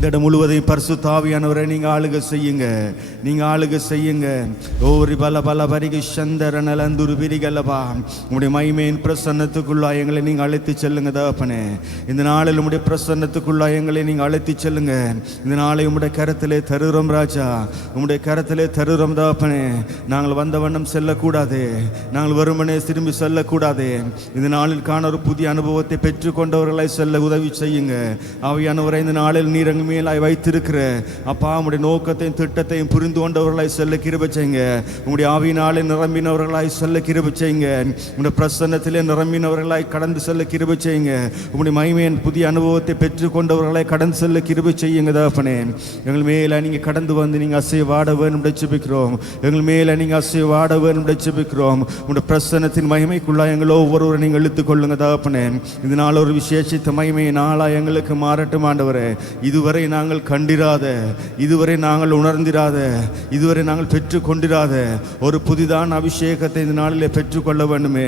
இந்த இடம் முழுவதையும் பரிசுத்த ஆவியானவரை நீங்க ஆளுகை செய்யுங்க, நீங்க ஆளுகை செய்யுங்க. ஓரி பல பல பரிகை சந்தர நலந்துரு பிரிகல்லபா, உங்களுடைய மகிமையின் பிரசன்னத்துக்குள்ளா எங்களை நீங்க அழைத்து செல்லுங்க தகப்பனே. இந்த நாளில் உங்களுடைய பிரசன்னத்துக்குள்ளா எங்களை நீங்க அழைத்து செல்லுங்க. இந்த நாளை உங்களுடைய கரத்திலே தருகிறோம் ராஜா, உங்களுடைய கரத்திலே தருகிறோம் தகப்பனே. நாங்கள் வந்த வண்ணம் செல்லக்கூடாது, நாங்கள் வருமனே திரும்பி செல்லக்கூடாது. இந்த நாளில் காண ஒரு புதிய அனுபவத்தை பெற்றுக்கொண்டவர்களாய் செல்ல உதவி செய்யுங்க. ஆவியானவரை இந்த நாளில் நீர் மேலாய் வைத்திருக்கிற அப்பா உங்களுடைய நோக்கத்தையும் திட்டத்தையும் புரிந்து கொண்டவர்களாய் செல்ல கிருபை செய்யுங்க. உங்களுடைய ஆவியினாலே நிரம்பினவர்களாய் செல்ல கிருபை செய்யுங்க. உங்களுடைய பிரசன்னத்திலே நிரம்பினவர்களாய் கடந்து செல்ல கிருபை செய்யுங்க. உங்களுடைய மகிமையின் புதிய அனுபவத்தை பெற்றுக்கொண்டவர்களாய் கடந்து செல்ல கிருபை செய்யுங்க தகப்பனே. எங்கள் மேல நீங்க கடந்து வந்து நீங்க அசைவாட வேணும் ஜெபிக்கிறோம். எங்கள் மேல நீங்க அசைவாட வேணும் ஜெபிக்கிறோம். உங்களுடைய பிரசன்னத்தின் மகிமைக்குள்ளாய் எங்களை ஒவ்வொருவரும் நீங்க இழுத்துக் கொள்ளுங்க தகப்பனே. இதனால் ஒரு விசேஷித்த மகிமை நாளா எங்களுக்கு மாறட்டும் ஆண்டவரே. இதுவரை நாங்கள் கண்டிராத, இதுவரை நாங்கள் உணர்ந்திராத, இதுவரை நாங்கள் பெற்றுக்கொண்டிராத ஒரு புதிதான அபிஷேகத்தை இந்த நாளிலே பெற்றுக்கொள்ள வேண்டுமே.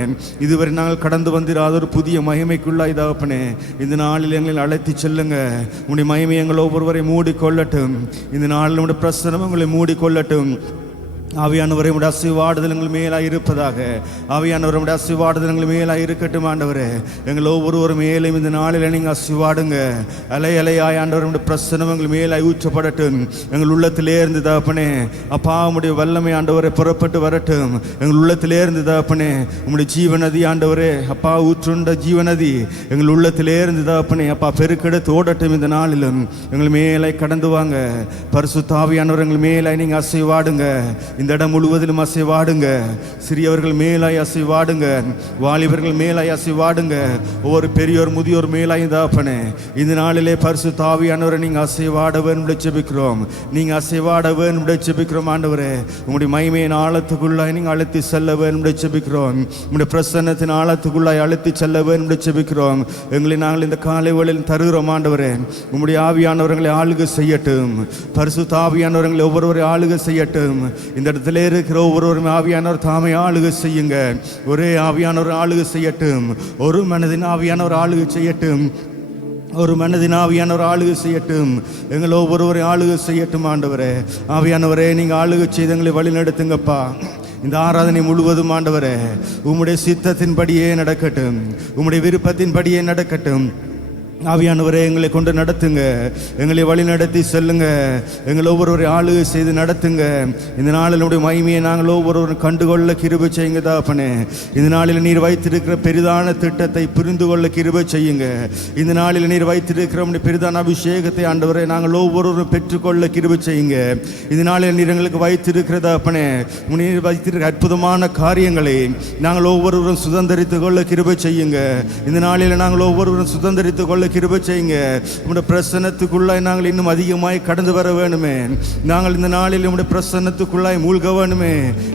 இதுவரை நாங்கள் கடந்து வந்திராத ஒரு புதிய மகிமைக்குள்ளாய் தகப்பனே இந்த நாளில் எங்களை அழைத்து செல்லுங்க. உங்களுடைய மகிமை எங்கள் ஒவ்வொருவரை மூடிக்கொள்ளட்டும். இந்த நாளில் உங்களுடைய பிரசன்னம் உங்களை மூடிக்கொள்ளட்டும். ஆவியானவரை உடைய ஆசீர்வாதங்கள் மேலாக இருப்பதாக, ஆவியானவரை உடைய ஆசீர்வாதங்கள் மேலாக இருக்கட்டும் ஆண்டவரே. எங்கள் ஒவ்வொருவரும் மேலும் இந்த நாளில் நீங்கள் ஆசீர்வாடுங்க. அலை அலையாய் ஆண்டவர் உடைய பிரசன்னம் எங்கள் மேலாய் ஊற்றப்படட்டும். எங்கள் உள்ளத்திலே இருந்து தகப்பனே அப்பா உடைய வல்லமை ஆண்டவரை புறப்பட்டு வரட்டும். எங்கள் உள்ளத்திலே இருந்து தகப்பனே உங்களுடைய ஜீவநதி ஆண்டவரே அப்பா ஊற்றுண்ட ஜீவநதி எங்கள் உள்ளத்திலே இருந்து தகப்பனே அப்பா பெருக்கெடுத்து ஓடட்டும். இந்த நாளிலும் எங்கள் மேலாய் கடந்து வாங்க. பரிசுத்த ஆவியானவர் எங்கள் மேலாய் நீங்கள் ஆசீர்வாடுங்க. இந்த இடம் முழுவதிலும் அசைவாடுங்க. சிறியவர்கள் மேலாய் அசைவாடுங்க, வாலிபர்கள் மேலாய் அசைவாடுங்க, ஒவ்வொரு பெரியோர் முதியோர் மேலாய் தகப்பனே இந்த நாளிலே பரிசுத்த ஆவியானவரை நீங்க அசைவாட வேணும் ஜெபிக்கிறோம். நீங்க அசைவாட வேணும் ஜெபிக்கிறோம் ஆண்டவரே. உங்களுடைய மகிமையின் ஆழத்துக்குள்ளாய் நீங்க அழைத்து செல்ல வேணும் ஜெபிக்கிறோம். உங்களுடைய பிரசன்னத்தின் ஆழத்துக்குள்ளாய் அழைத்து செல்ல வேணும் ஜெபிக்கிறோம். எங்களை நாங்கள் இந்த காலை வேளையில் தருகிறோம் ஆண்டவரே. உங்களுடைய ஆவியானவர்களை ஆளுகை செய்யட்டும். பரிசுத்த ஆவியானவர்களை ஒவ்வொருவரை ஆளுகை செய்யட்டும். இந்த இடத்துல இருக்கிற ஒவ்வொருவரும் ஆவியானவர் தாமே ஆளுகை செய்யுங்க. ஒரே ஆவியானவர் ஆளுகை செய்யட்டும். ஒரு மனதின் ஆவியானவர் ஆளுகை செய்யட்டும். ஒரு மனதின் ஆவியானவர் ஆளுகை செய்யட்டும். எங்களை ஒவ்வொருவரையும் ஆளுகை செய்யட்டும் ஆண்டவரே. ஆவியானவரே நீங்க ஆளுகை செய்து எங்களை வழி நடத்துங்கப்பா. இந்த ஆராதனை முழுவதும் ஆண்டவரே உம்முடைய சித்தத்தின்படியே நடக்கட்டும், உம்முடைய விருப்பத்தின்படியே நடக்கட்டும். ஆவியானவரே எங்களை கொண்டு நடத்துங்க, எங்களை வழி நடத்தி செல்லுங்க. எங்களை ஒவ்வொருவரை ஆளுகை செய்து நடத்துங்க. இந்த நாளில் உடைய மகிமையை நாங்கள் ஒவ்வொருவரும் கண்டுகொள்ள கிருபை செய்யுங்க தகப்பனே. இந்த நாளில் நீர் வைத்திருக்கிற பெரிதான திட்டத்தை புரிந்து கொள்ள கிருபை செய்யுங்க. இந்த நாளில் நீர் வைத்திருக்கிற உடைய பெரிதான அபிஷேகத்தை ஆண்டவரை நாங்கள் ஒவ்வொருவரும் பெற்றுக்கொள்ள கிருபை செய்யுங்க. இந்த நாளில் நீர் எங்களுக்கு வைத்திருக்கிற தகப்பனே நீர் வைத்திருக்கிற அற்புதமான காரியங்களை நாங்கள் ஒவ்வொருவரும் சுதந்திரித்துக் கொள்ள கிருபை செய்யுங்க. இந்த நாளில் நாங்கள் ஒவ்வொருவரும் சுதந்திரித்துக் கொள்ள கிருபை செய்யுங்க. உங்களுடைய பிரசன்னத்துக்குள்ளாய் நாங்கள் இன்னும் அதிகமாய் கடந்து வர வேணுமே. நாங்கள் இந்த நாளில் உங்களுடைய பிரசன்னத்துக்குள்ளாய் மூழ்க வேணுமே.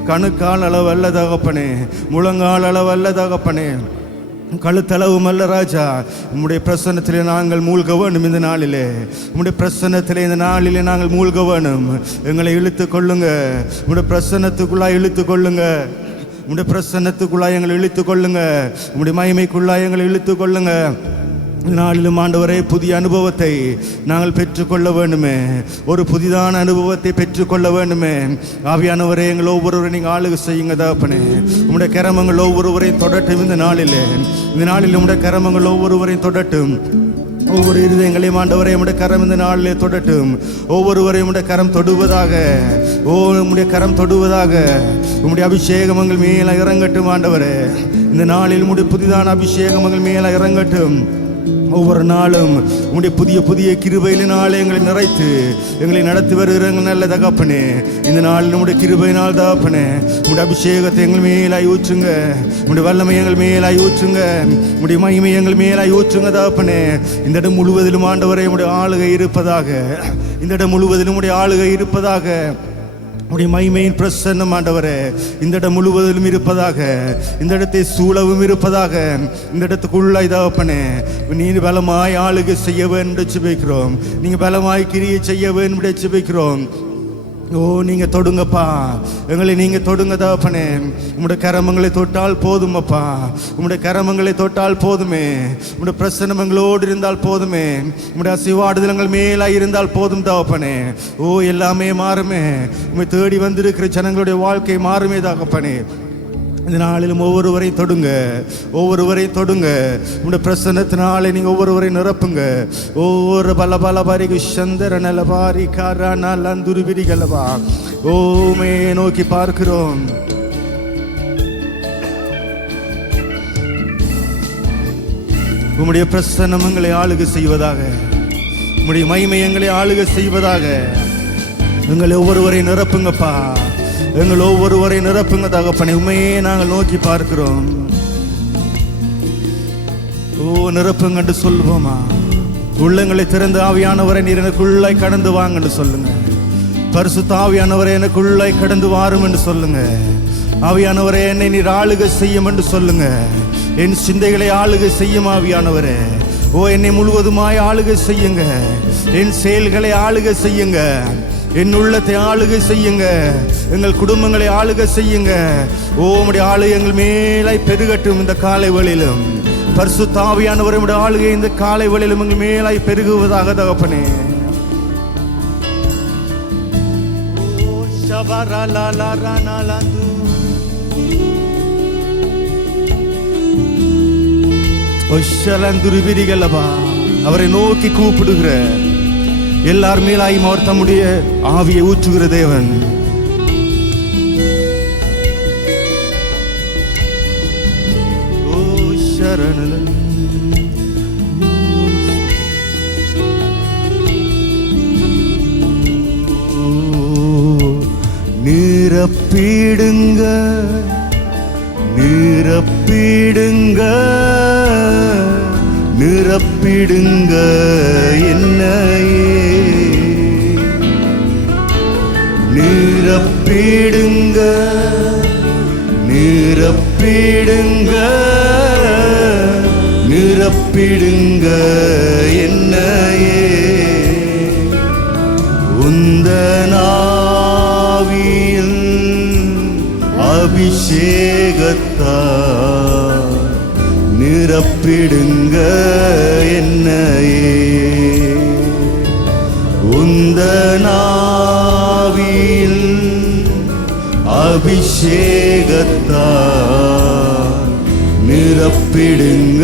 கணுக்கால் அளவு அல்ல தகப்பனே, முழங்கால் அளவு அல்ல தகப்பனே, கழுத்தளவும் அல்ல ராஜா. உம்முடைய பிரசன்னத்திலே நாங்கள் மூழ்க வேணும். இந்த நாளிலே உம்முடைய பிரசன்னத்திலே இந்த நாளிலே நாங்கள் மூழ்க வேணும். எங்களை இழுத்து கொள்ளுங்க. உம்முடைய பிரசன்னத்துக்குள்ளாய் இழுத்து கொள்ளுங்க. உம்முடைய பிரசன்னத்துக்குள்ளாய் எங்களை இழுத்து கொள்ளுங்க. உம்முடைய மகிமைக்குள்ளாய் எங்களை இழுத்து கொள்ளுங்க. நாளிலும் ஆண்டவரே புதிய அனுபவத்தை நாங்கள் பெற்றுக்கொள்ள வேண்டுமே. ஒரு புதிதான அனுபவத்தை பெற்றுக்கொள்ள வேண்டுமே. ஆவியானவரே எங்கள் ஒவ்வொருவரை நீங்கள் ஆளுகை செய்யுங்க தகப்பனே. உங்களுடைய கரமங்கள் ஒவ்வொருவரையும் தொடட்டும். இந்த நாளில் உங்களுடைய கரமங்கள் ஒவ்வொருவரையும் தொடட்டும். ஒவ்வொரு இருதயங்களையும் ஆண்டவரை உடைய கரம் இந்த நாளிலே தொடட்டும். ஒவ்வொருவரையும் உடைய கரம் தொடுவதாக. உம்முடைய கரம் தொடுவதாக. உம்முடைய அபிஷேகங்கள் மேல இறங்கட்டும் ஆண்டவரே. இந்த நாளில் உம்முடைய புதிதான அபிஷேகங்கள் மேல இறங்கட்டும். ஒவ்வொரு நாளும் உங்களுடைய புதிய புதிய கிருபையினாலே எங்களை நிறைத்து எங்களை நடத்தி வருகிற நல்ல தகப்பனே. இந்த நாள் நம்முடைய கிருபையினால் தகப்பனே உங்களுடைய அபிஷேகத்தை எங்கள் மேலாய் ஊற்றுங்க. உங்களுடைய வல்லமை எங்கள் மேலாய் ஊற்றுங்க. உங்களுடைய மகிமை எங்கள் மேலாய் ஊற்றுங்க தகப்பனே. இந்த இடம் முழுவதிலும் ஆண்டவரை உங்களுடைய ஆளுகை இருப்பதாக. இந்த இடம் முழுவதிலும் உங்களுடைய ஆளுகை இருப்பதாக. உடைய மகிமையின் பிரசன்னம் ஆண்டவரே இந்த இடம் முழுவதிலும் இருப்பதாக. இந்த இடத்தை சூழவும் இருப்பதாக. இந்த இடத்துக்குள்ளாய் தகப்பனே நீர் பலமாய் ஆளுகை செய்ய வேண்டும் ஜெபிக்கிறோம். நீங்க பலமாய் கிரியை செய்ய வேண்டும் ஜெபிக்கிறோம். ஓ நீங்க தொடுங்கப்பா, எங்களை நீங்க தொடுங்க தகப்பனே. உம்முடைய கரமங்களை தொட்டால் போதுமப்பா, உம்முடைய கரமங்களை தொட்டால் போதுமே. உம்முடைய பிரசன்னம் எங்களோடு இருந்தால் போதுமே. உம்முடைய அசைவாடுதலங்கள் மேலாய் இருந்தால் போதும் தகப்பனே. ஓ எல்லாமே மாறுமே. உம்மை தேடி வந்திருக்கிற ஜனங்களுடைய வாழ்க்கை மாறுமே தகப்பனே. இந்த நாளிலும் ஒவ்வொருவரையும் தொடுங்க, ஒவ்வொருவரையும் தொடுங்க. உங்களுடைய பிரசன்னத்தினாலே நீங்க ஒவ்வொருவரையும் நிரப்புங்க. ஒவ்வொரு பல பல பாரிகு சந்தர நல பாரி காரானா லந்துரு விரிகளவா ஓமே நோக்கி பார்க்கிறோம். உம்முடைய பிரசன்னம் எங்களை ஆளுகை செய்வதாக, உம்முடைய மகிமை எங்களை ஆளுகை செய்வதாக. எங்களை ஒவ்வொருவரையும் நிரப்புங்கப்பா, எங்கள் ஒவ்வொருவரை நிரப்புங்க தகப்பனே. உண்மையே நாங்கள் நோக்கி பார்க்கிறோம். ஓ நிரப்புங்கன்னு சொல்லுவோமா? உள்ளங்களை திறந்து ஆவியானவரை நீர் எனக்குள்ளாய் கடந்து வாங்கன்னு சொல்லுங்க. பரிசுத்த ஆவியானவரை எனக்குள்ளாய் கடந்து வாரும் என்று சொல்லுங்க. ஆவியானவரை என்னை நீர் ஆளுகை செய்யும் என்று சொல்லுங்க. என் சிந்தைகளை ஆளுகை செய்யும் ஆவியானவரே. ஓ என்னை முழுவதுமாய் ஆளுகை செய்யுங்க. என் செயல்களை ஆளுகை செய்யுங்க. என் உள்ளத்தை ஆளுகை செய்யுங்க. எங்கள் குடும்பங்களை ஆளுகை செய்யுங்க. ஓ உம்முடைய ஆளுகை எங்கள் மேலாய் பெருகட்டும். இந்த காலை வேளையிலும் பரிசுத்த ஆவியானவர் உம்முடைய ஆளுகை இந்த காலை வேளையிலும் எங்கள் மேலாய் பெருகுவதாக தகப்பனே. ஓ ஷபரலலரனலந்து ஒஷலந்துரு விரிகளவா அவரை நோக்கி கூப்பிடுகிற எல்லார் மேலாயும் அவர் தம்முடைய ஆவியை ஊற்றுகிற தேவன். ஓ சரணன் நிரப்பிடுங்க, நிரப்பிடுங்க, நிரப்பிடுங்க என்னையே. நிரப்பிடுங்க, நிரப்பிடுங்க, நிரப்பிடுங்க என்னையே. உந்தன் ஆவியின் அபிஷேகத்தால் நிரப்பிடுங்க என்னையே. உந்தன் ஆவியின் அபிஷேகத்தால் நிரப்பிடுங்க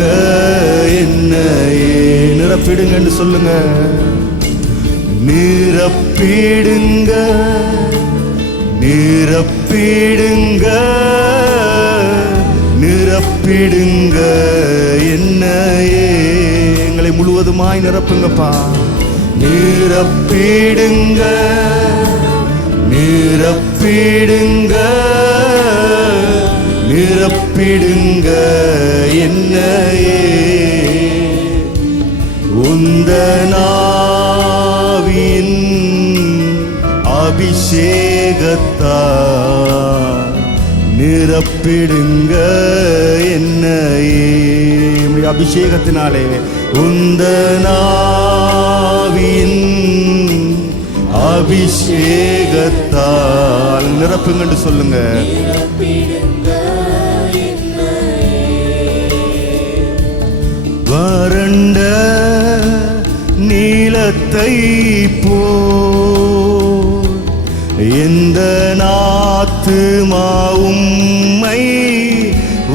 என்னையே. நிரப்பிடுங்கன்னு சொல்லுங்க. நிரப்பிடுங்க, நிரப்பிடுங்க, நிரப்பிடுங்க என்னையே. எங்களை முழுவதுமாய் நிரப்புங்கப்பா. நிரப்பிடுங்க, நிரப்பிடுங்க, நிரப்பிடுங்க என்னையே. உந்தன் ஆவியின் அபிஷேகத்தால் நிரப்பிடுங்க என்னையே. அபிஷேகத்தினாலே உந்தன் ஆவியின் அபிஷேகத்தால் நிரப்புங்கன்னு சொல்லுங்க. வறண்ட நீலத்தை போல் எந்த ஆத்துமா உம்மை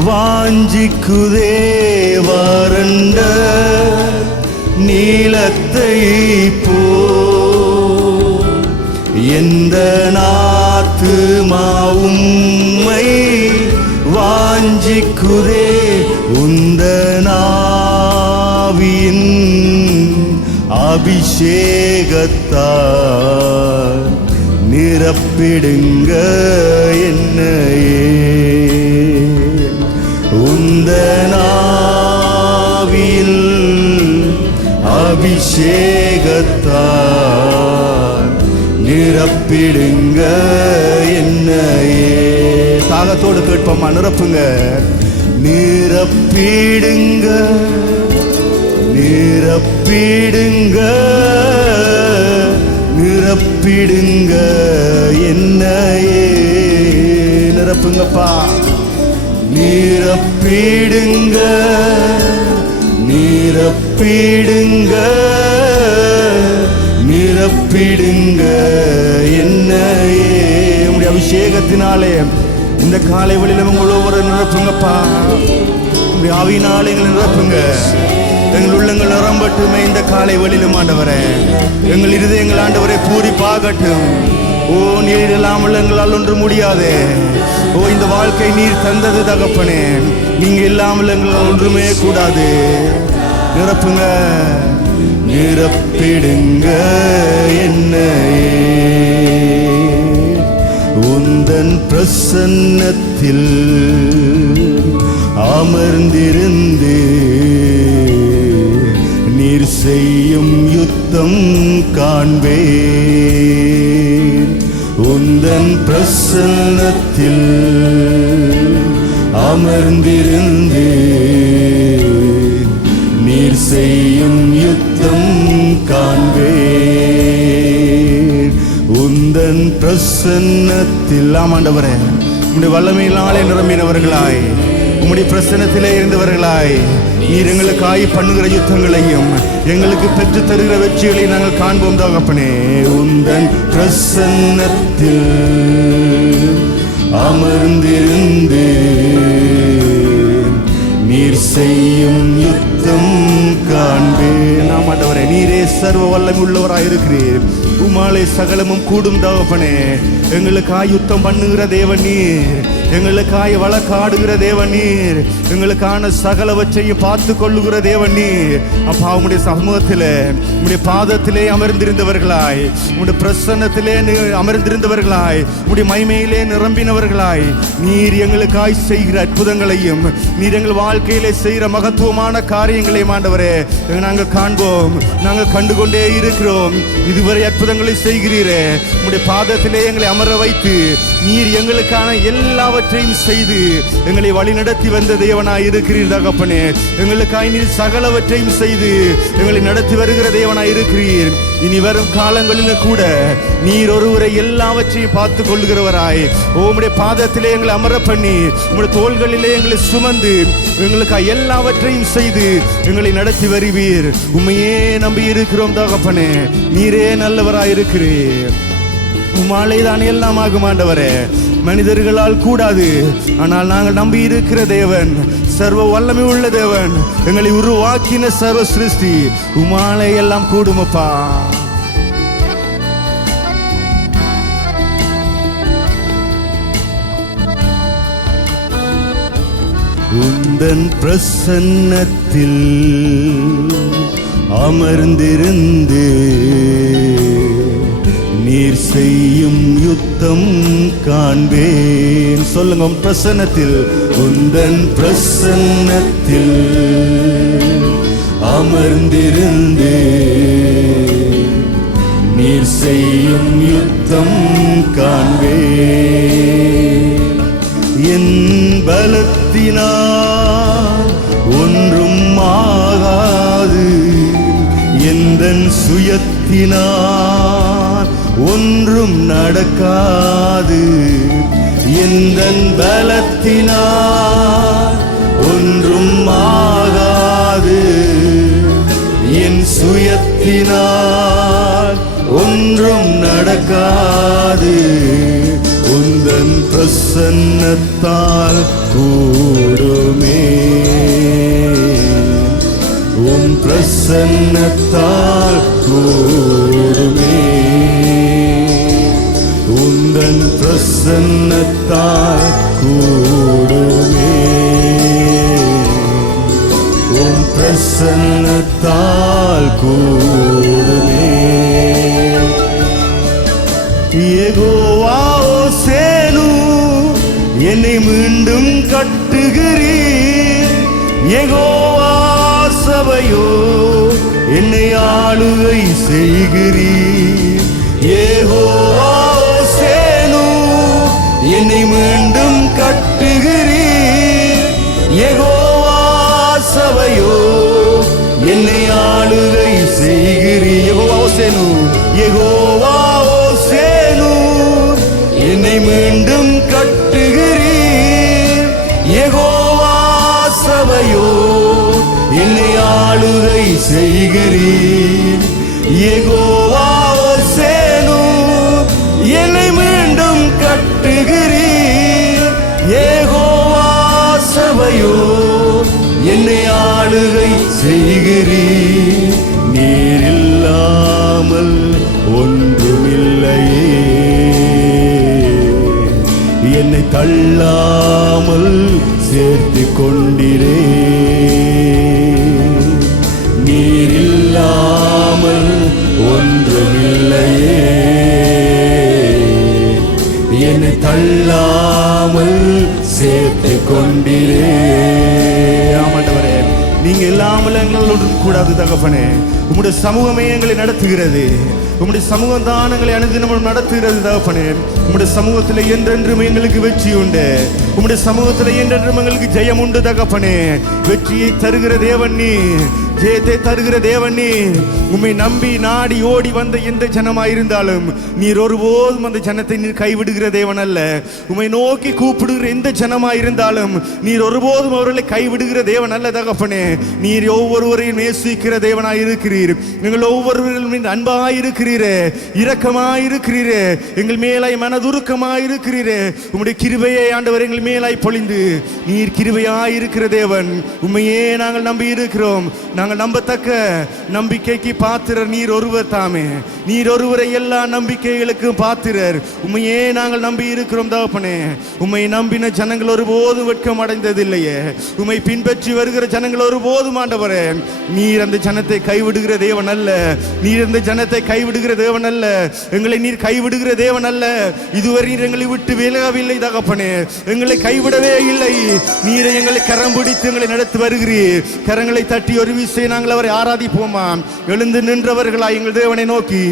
வாஞ்சிக்குதே. வறண்ட நீலத்தை போல் எந்த ஆத்துமா உம்மை வாஞ்சிக்குதே. உந்தன் ஆவியின் அபிஷேகத்தால் நிரப்பிடுங்க என்னையே. உந்தன் ஆவியின் அபிஷேகத்தால் நிரப்பிடுங்க என்னையே. தாகத்தோடு கேட்போமா? நிரப்புங்க, நிரப்பிடுங்க, நிரப்பிடுங்க, நிரப்பிடுங்க என்னையே. நிரப்புங்கப்பா, நிரப்பிடுங்க நிரப்பிடுங்க நிரப்பிடுங்க என்னையே. உங்களுடைய அபிஷேகத்தினாலே இந்த காலை வழியில உங்கள் ஒவ்வொரு நிரப்புங்கப்பா. உங்களுடைய ஆவியினாலே எங்களை நிரப்புங்க. எங்கள் உள்ளங்கள் நிரம்பட்டுமே இந்த காலை வழியிலும் ஆண்டவரே. எங்கள் இருதயங்கள் ஆண்டவரை பூரிப்பாகட்டும். ஓ, நீர் இல்லாமல் எங்களால் ஒன்று முடியாதே. ஓ, இந்த வாழ்க்கை நீர் தந்தது தகப்பனே. நீங்க இல்லாமல் எங்களால் ஒன்றுமே கூடாது. நிரப்புங்க, நிரப்பிடுங்க என்னையே. உந்தன் பிரசன்னத்தில் அமர்ந்திருந்து நீர் செய்யும் யுத்தம் காண்பேன். உந்தன் பிரசன்னத்தில் அமர்ந்திருந்து நீர் செய்யும் யுத்தம் காண்பேன். உந்தன் பிரசன்னத்தில். ஆமாண்டவரே, உம்முடைய வல்லமையினாலே நிரம்பினவர்களாய், உம்முடைய பிரசன்னத்திலே இருந்தவர்களாய், நீர் எங்களுக்காய் பண்ணுகிற யுத்தங்களையும் எங்களுக்கு பெற்று தருகிற வெற்றிகளை நாங்கள் காண்போம் தகப்பனே. உந்தன் பிரசன்னத்தில் அமர்ந்திருந்து நீர் செய்யும் யுத்தம் காண்பேன். ஆமாண்டவரே, நீரே சர்வ வல்லமை உள்ளவராயிருக்கிறீர். உமாலே சகலமும் கூடும் தகப்பனே. எங்களுக்காய் யுத்தம் பண்ணுகிற தேவன் நீர், எங்களுக்காய் வழக்காடுகிற தேவன் நீர், எங்களுக்கான சகலவற்றையும் பார்த்து கொள்ளுகிற தேவன் நீர். அப்பா, உம்முடைய சமூகத்திலே உம்முடைய பாதத்திலே அமர்ந்திருந்தவர்களாய், உம்முடைய பிரசன்னத்திலே அமர்ந்திருந்தவர்களாய், உம்முடைய மகிமையிலே நிரம்பினவர்களாய், நீர் எங்களுக்காய் செய்கிற அற்புதங்களையும் நீர் எங்கள் வாழ்க்கையிலே செய்கிற மகத்துவமான காரியங்களையும் ஆண்டவரே நாங்கள் காண்போம். நாங்கள் கண்டுகொண்டே இருக்கிறோம். இதுவரை அற்புதங்களை செய்கிறீரே. உம்முடைய பாதத்திலே எங்களை அமர வைத்து நீர் எங்களுக்கான எல்லாவற்றையும் செய்து எங்களை வழிநடத்தி வந்த தேவனாய் இருக்கிறீர் தகப்பனே. எங்களுக்காய் நீர் சகலவற்றையும் செய்து எங்களை நடத்தி வருகிற தேவனாய் இருக்கிறீர். இனி வரும் காலங்களில் கூட நீர் ஒருவரை எல்லாவற்றையும் பார்த்து கொள்ளுகிறவராய், உம்முடைய பாதத்திலே எங்களை அமர பண்ணி உம்முடைய தோள்களிலே எங்களை சுமந்து எங்களுக்காய் எல்லாவற்றையும் செய்து எங்களை நடத்தி வருவீர். உம்மையே நம்பி இருக்கிறோம் தகப்பனே. நீரே நல்லவராய் இருக்கிறீர். உம்மாலே தான் எல்லாம் ஆகும் ஆண்டவரே. மனிதர்களால் கூடாது, ஆனால் நாங்கள் நம்பி இருக்கிற தேவன் சர்வ வல்லமை உள்ள தேவன், எங்களை உருவாக்கின சர்வ சிருஷ்டி. உம்மாலே எல்லாம் கூடுமப்பா. உந்தன் பிரசன்னத்தில் அமர்ந்திருந்து நீர் செய்யும் யுத்தம் காண்பேன். சொல்லுங்க, பிரசன்னத்தில். உந்தன் பிரசன்னத்தில் அமர்ந்திருந்து நீர் செய்யும் யுத்தம் காண்பேன். என் பலத்தினால் ஒன்றும் ஆகாது, எந்தன் சுயத்தினால் ஒன்றும் நடக்காது. எந்தன் பலத்தினால் ஒன்றும் ஆகாது, என் சுயத்தினால் ஒன்றும் நடக்காது. உந்தன் பிரசன்னத்தால் கூடுமே, உம் பிரசன்னத்தால் கூடுமே. உந்தன் பிரசன்னத்தால் கூடுமே, உம் பிரசன்னத்தால் கூடுமே. யெகோவா ஓசேனு, என்னை மீண்டும் கட்டுகிறீர். யெகோவா சபையோ, என்னை ஆளுகை செய்கிறீர். யெகோவா ஓசேனு, என்னை மீண்டும் கட்டுகிறீர். யெகோவா சபையோ, என்னை ஆளுகை செய்கிறீர். யெகோவா ஓசேனு, யெகோவா செய்கிறீர். யெகோவா சேனு என்னை மீண்டும் கட்டுகிறீர். யெகோவா சபையோ என்னை ஆளுகை செய்கிறீர். நீர் இல்லாமல் ஒன்றுமில்லையே, என்னை தள்ளாமல் சேர்த்து கொண்டிரே. நீர் இல்லாமல் ஒன்றுமில்லையே, என்னை தள்ளாமல் சேர்த்து கொண்டிரே. ஆமாண்டவரே, நீங்க இல்லாமல் எங்களுடன் கூடாது தகப்பனே. உம்முடைய சமூகமே எங்களை நடத்துகிறது. உம்முடைய சமூகம் தான் எங்களை அனுதினமும் நடத்துகிறது தகப்பனே. உம்முடைய சமூகத்தில் என்றென்றும் எங்களுக்கு வெற்றி உண்டு. உம்முடைய சமூகத்தில் என்றென்றும் எங்களுக்கு ஜெயம் உண்டு தகப்பனே. வெற்றியை தருகிற தேவன் நீ, ஜெயத்தை தருகிற தேவன் நீ. உம்மை நம்பி நாடி ஓடி வந்த எந்த ஜனமாயிருந்தாலும் நீர் ஒருபோதும் அந்த ஜனத்தை நீர் கைவிடுகிற தேவன் அல்ல. உம்மை நோக்கி கூப்பிடுகிற எந்த ஜனமாயிருந்தாலும் நீர் ஒருபோதும் அவர்களை கைவிடுகிற தேவன் அல்ல தகப்பனே. நீர் ஒவ்வொருவரையும் நேசிக்கிற தேவனாய் இருக்கிறீர். எங்கள் ஒவ்வொருவரின் அன்பாய் இருக்கிறீரே, இரக்கமாய் இருக்கிறீரே, எங்கள் மேலாய் மனதுருக்கமாய் இருக்கிறீரே. உம்முடைய கிருபையை ஆண்டவர் எங்கள் மேலாய் பொழிந்து நீர் கிருபையாய் இருக்கிற தேவன். உம்மையே நாங்கள் நம்பி இருக்கிறோம். நாங்கள் நம்பத்தக்க நம்பிக்கைக்கு பாத்திரர் நீர் ஒருவர் தாமே. நீர் ஒருவரை எல்லா நம்பிக்கைகளுக்கும் பாத்திரர். உம்மையே நாங்கள் நம்பி இருக்கிறோம் தகப்பனே. உம்மை நம்பின ஜனங்கள் ஒருபோதும் வெட்கம் அடைந்ததில்லையே. உம்மை பின்பற்றி வருகிற ஜனங்கள் ஒருபோதும் ஆண்டவரே நீர் அந்த ஜனத்தை கைவிடுகிற தேவன் அல்ல. நீர் அந்த ஜனத்தை கைவிடுகிற தேவன் அல்ல. எங்களை நீர் கைவிடுகிற தேவன் அல்ல. இதுவரை நீர் எங்களை விட்டு விலகவில்லை தகப்பனே. எங்களை கைவிடவே இல்லை. நீரை எங்களை கரம் பிடித்து எங்களை நடத்தி வருகிறீர். கரங்களை தட்டி ஒரு விசை நாங்கள் அவரை ஆராதிப்போமா? எழுந்து நின்றவர்களாய் எங்கள் தேவனை நோக்கி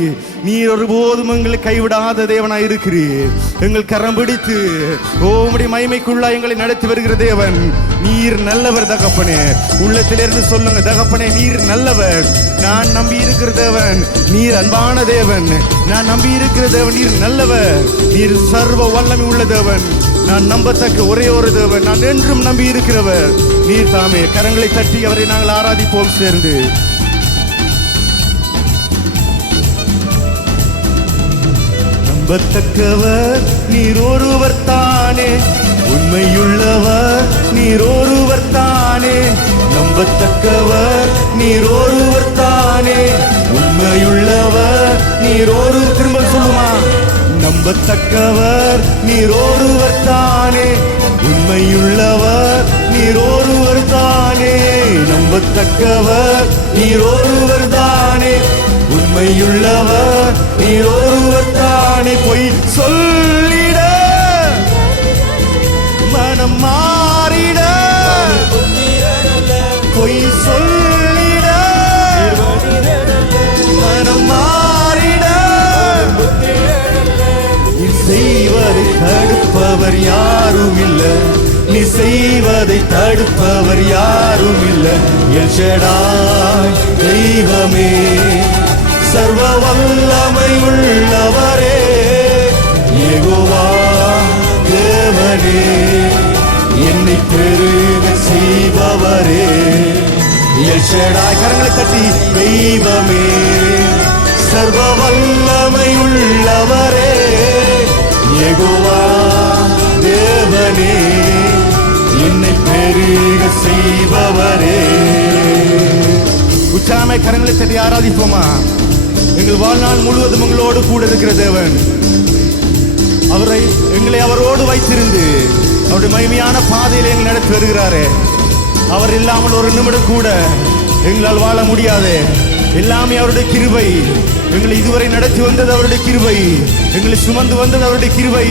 நீர் ஒருபோதும் எங்களை கைவிடாத தேவனாய் இருக்கிறீர். எங்கள் கரம் பிடித்து உம்முடைய மகிமைக்குள்ளாய் எங்களை நடத்தி வருகிற தேவன் நீர் நல்லவர் தகப்பனே. உள்ளத்திலிருந்து சொல்லுங்க தகப்பனே, நீர் நல்லவர். நான் நம்பி இருக்கிற தேவன் நீர் அன்பான தேவன். நான் நம்பி இருக்கிற தேவன் நீர் நல்லவர். நீர் சர்வ வல்லமை உள்ள தேவன். நான் நம்பத்தக்க ஒரே ஒரு தேவன். நான் என்றும் நம்பி இருக்கிறவர் நீர் தாமே. கரங்களை தட்டி அவரை நாங்கள் ஆராதிப்போம் சேர்ந்து. நம்பத்தக்கவர் நீர் ஒருவர் தானே, உண்மையுள்ளவர் நீர் ஒருவர் தானே. நம்பத்தக்கவர் நீர் ஒருவர் தானே, உண்மையுள்ளவர் நீர் ஒரு. திரும்ப சொல்லுமா? நம்பத்தக்கவர் நீர் ஒருவர் தானே, உண்மையுள்ளவர் நீர் ஒருவர் தானே. நம்பத்தக்கவர் நீர் ஒருவர் தானே, உண்மையுள்ளவர் நீர் ஒருவர் தானே. பொய் சொல்லிட மனம் மாறிட, பொய் சொல்லிட மனம் மாறிட, நீ செய்வதை தடுப்பவர் யாரும் இல்லை. நீ செய்வதை தடுப்பவர் யாரும் இல்லை. எல் ஷடாய் தெய்வமே, சர்வ வல்லமை உள்ளவரே, யெகோவா தேவனே, என்னை பெருக செய்பவரே. எல் ஷடாய் கரங்களை தட்டி தெய்வமே, சர்வ வல்லமை உள்ளவரே, யெகோவா தேவனே, என்னை பெருக செய்பவரே. உச்சாமை கரங்களை தட்டி ஆராதிப்போமா? எங்கள் வாழ்நாள் முழுவதும் உங்களோடு கூட இருக்கிற தேவன், அவரை எங்களை அவரோடு வைத்திருந்து அவருடைய மகிமையான பாதையில் எங்களை நடத்தி வருகிறாரே. அவர் இல்லாமல் ஒரு நிமிடம் கூட எங்களால் வாழ முடியாது. எல்லாமே அவருடைய கிருபை. எங்களை இதுவரை நடத்தி வந்தது அவருடைய கிருபை. எங்களை சுமந்து வந்தது அவருடைய கிருபை.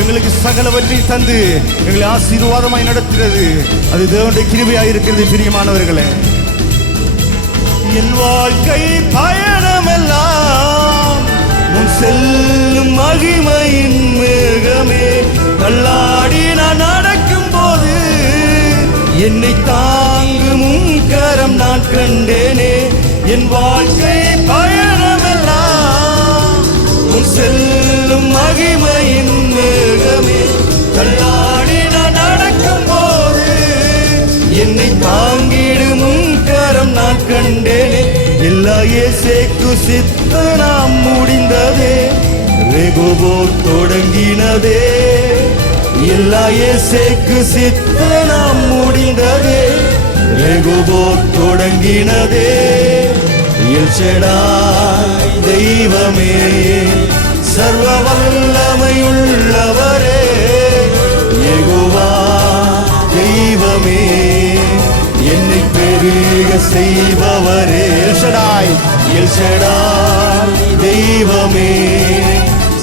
எங்களுக்கு சகலவற்றையும் தந்து எங்களை ஆசீர்வாதமாய் நடத்துகிறது அது தேவனுடைய கிருபையாய் இருக்கிறது. பிரியமானவர்களே, என் வாழ்க்கை பயணமெல்லாம் முன் செல்லும் மகிமையின் மேகமே. தள்ளாடி நான் நடக்கும் போது என்னை தாங்கும் கரம் நான் கண்டேனே. என் வாழ்க்கை பயணமெல்லாம் முன் செல்லும் மகிமையின் மேகமே. தள்ளாடி நான் நடக்கும் போது என்னை தாங்கிடும் கரம் நான் கண்டேனே. கண்டேனே. எல்லா இயேசுக்கு சித்தம் முடிந்ததே, ரெகோபோத் தொடங்கினதே. எல்லா இயேசுக்கு சித்தம் முடிந்ததே, ரெகோபோத் தொடங்கினதே. எல் ஷடாய் தெய்வமே, சர்வ வல்லமையுள்ளவரே, யெகோவா தெய்வமே, என்னை பெருக செய்பவரே. எல் ஷடாய், எல் ஷடாய் தெய்வமே,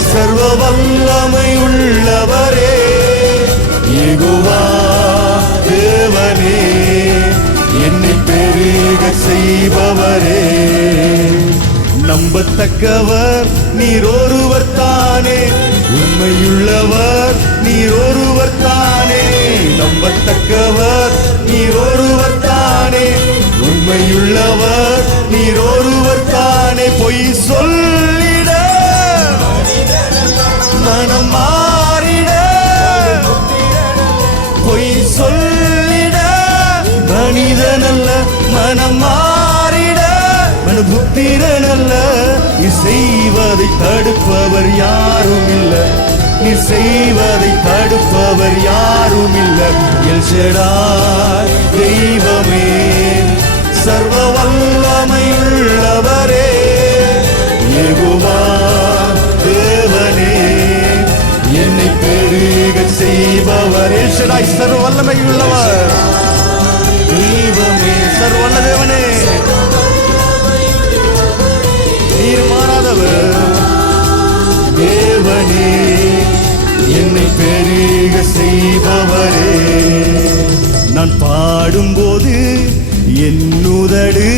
சர்வ வல்லமையுள்ளவரே, யெகோவா தேவனே, என்னை பெருக செய்பவரே. நம்பத்தக்கவர் நீர் ஒருவர் தானே, உண்மையுள்ளவர் நீர் ஒருவர் தானே. நம்பத்தக்கவர் நீர் ஒருவர் தானே, உண்மையுள்ளவர் நீர் ஒருவர் தானே. பொய் சொல்லிட மனம் மாறிட, பொய் சொல்லிட மனிதனல்ல, மனம் மாறிட மனுபுத்திரனல்ல. நீ செய்வதை தடுப்பவர் யாரும் இல்ல, நீ செய்வதை தடுப்பவர் யாரும் இல்ல. எல் ஷடாய் தெய்வமே, சர்வ வல்லமையுள்ளவரே, யெகோவா தேவனே, என்னை பெருக செய்பவர். எல் ஷடாய் சர்வ வல்லமையுள்ளவர் தெய்வமே, சர்வ வல்ல தேவனே, நீர் மாறாதவர் தேவனே, என்னை பெருக செய்பவரே. நான் பாடும்போது என் உதடு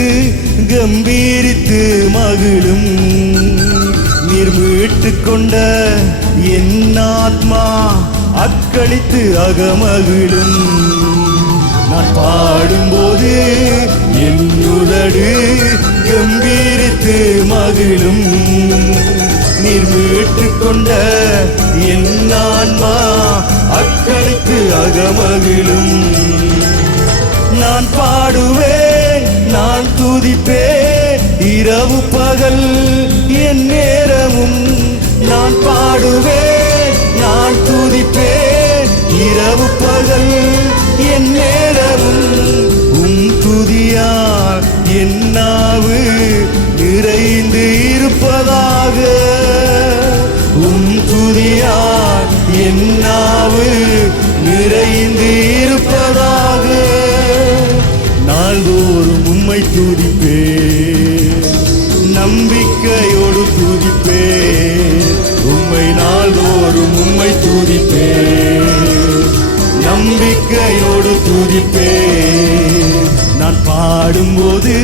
கம்பீரித்து மகிழும், நீர் மீட்டு கொண்ட என் ஆத்மா அக்களித்து அகமகிழும். நான் பாடும்போது என் உதடு கம்பீரித்து மகிழும், நீர் மீட்டு கொண்ட என் ஆன்மா அக்களித்து அகமகிழும். நான் பாடுவேன், நான் துதிப்பேன், இரவு பகல் என் நேரமும். நான் பாடுவேன், நான் துதிப்பேன், இரவு பகல் என் நேரமும். உம் துதியால் என் நாவு நிறைந்து இருப்பதாக, உம் துதியால் என் நாவு நிறைந்து இருப்பதாக. நாள்தோறும் உம்மை துதிப்பேன், நம்பிக்கையோடு துதிப்பேன், உம்மை நாள்தோறும் உம்மை துதிப்பேன், நம்பிக்கையோடு துதிப்பேன். நான் பாடும்போது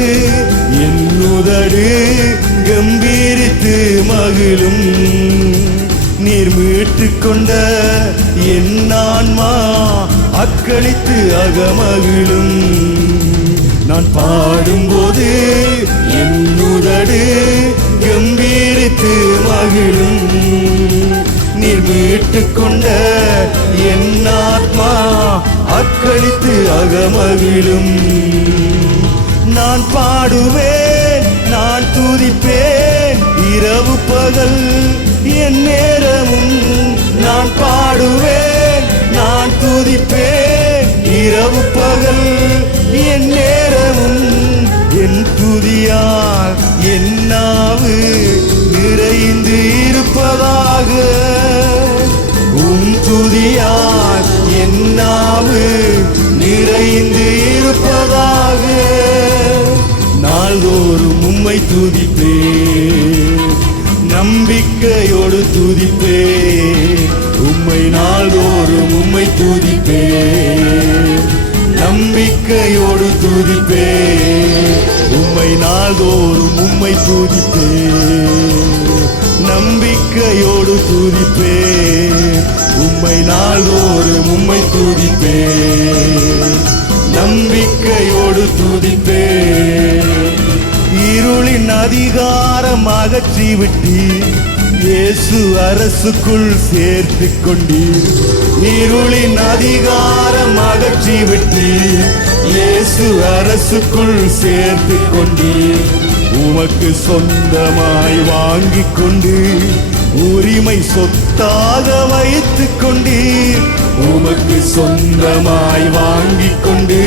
என் உதடு கம்பீரித்து மகிழும், நீர் மீட்டு கொண்ட என் ஆன்மா அக்களித்து அகமகிழும். நான் பாடும்போது என் உதடு கம்பீரித்து மகிழும், நீர் மீட்டு கொண்ட என் ஆத்மா அக்களித்து அகமகிழும். நான் பாடுவேன், நான் துதிப்பேன், இரவு பகல் என் நேரமும். நான் பாடுவேன், நான் துதிப்பேன், இரவு பகல் என் நேரமும். என் துதியால் என் நாவு நிறைந்து இருப்பதாக, உம் துதியால் என் நாவு நிறைந்து இருப்பதாக. நாள்தோறும் உம்மை துதிப்பேன், நம்பிக்கையோடு துதிப்பேன், உம்மை நாள்தோறும் உம்மை துதிப்பேன், நம்பிக்கையோடு துதிப்பேன், உம்மை நாள்தோறும் உம்மை துதிப்பேன், நம்பிக்கையோடு துதிப்பேன், உம்மை நாள்தோறும் உம்மை துதிப்பேன், நம்பிக்கையோடு துதிப்பேன். இருளின் அதிகாரம் அகற்றிவிட்டீர், இயேசு அரசுக்குள் சேர்த்துக் கொண்டீர். இருளின் அதிகாரம் அகற்றிவிட்டீர், இயேசு அரசுக்குள் சேர்த்து கொண்டீர். உமக்கு சொந்தமாய் வாங்கிக் கொண்டு உரிமை சொத்தாக வைத்துக் கொண்டீர். உமக்கு சொந்தமாய் வாங்கிக் கொண்டு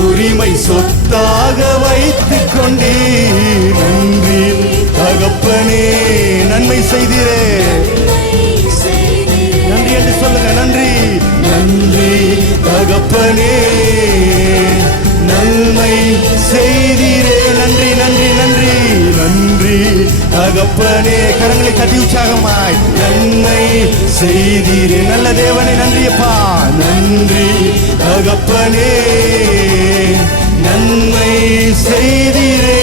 உரிமை சொத்தாக வைத்துக் கொண்டீர். நன்றி தகப்பனே, நன்மை செய்தீரே. நன்றி என்று சொல்லுங்க. நன்றி நன்றி தகப்பனே, நன்மை செய்தீரே. நன்றி நன்றி நன்றி நன்றி தகப்பனே. கரங்களை தட்டி உற்சாகமாய் நன்மை செய்தீரே. நல்ல தேவனே நன்றியப்பா. நன்றி தகப்பனே, நன்மை செய்தீரே.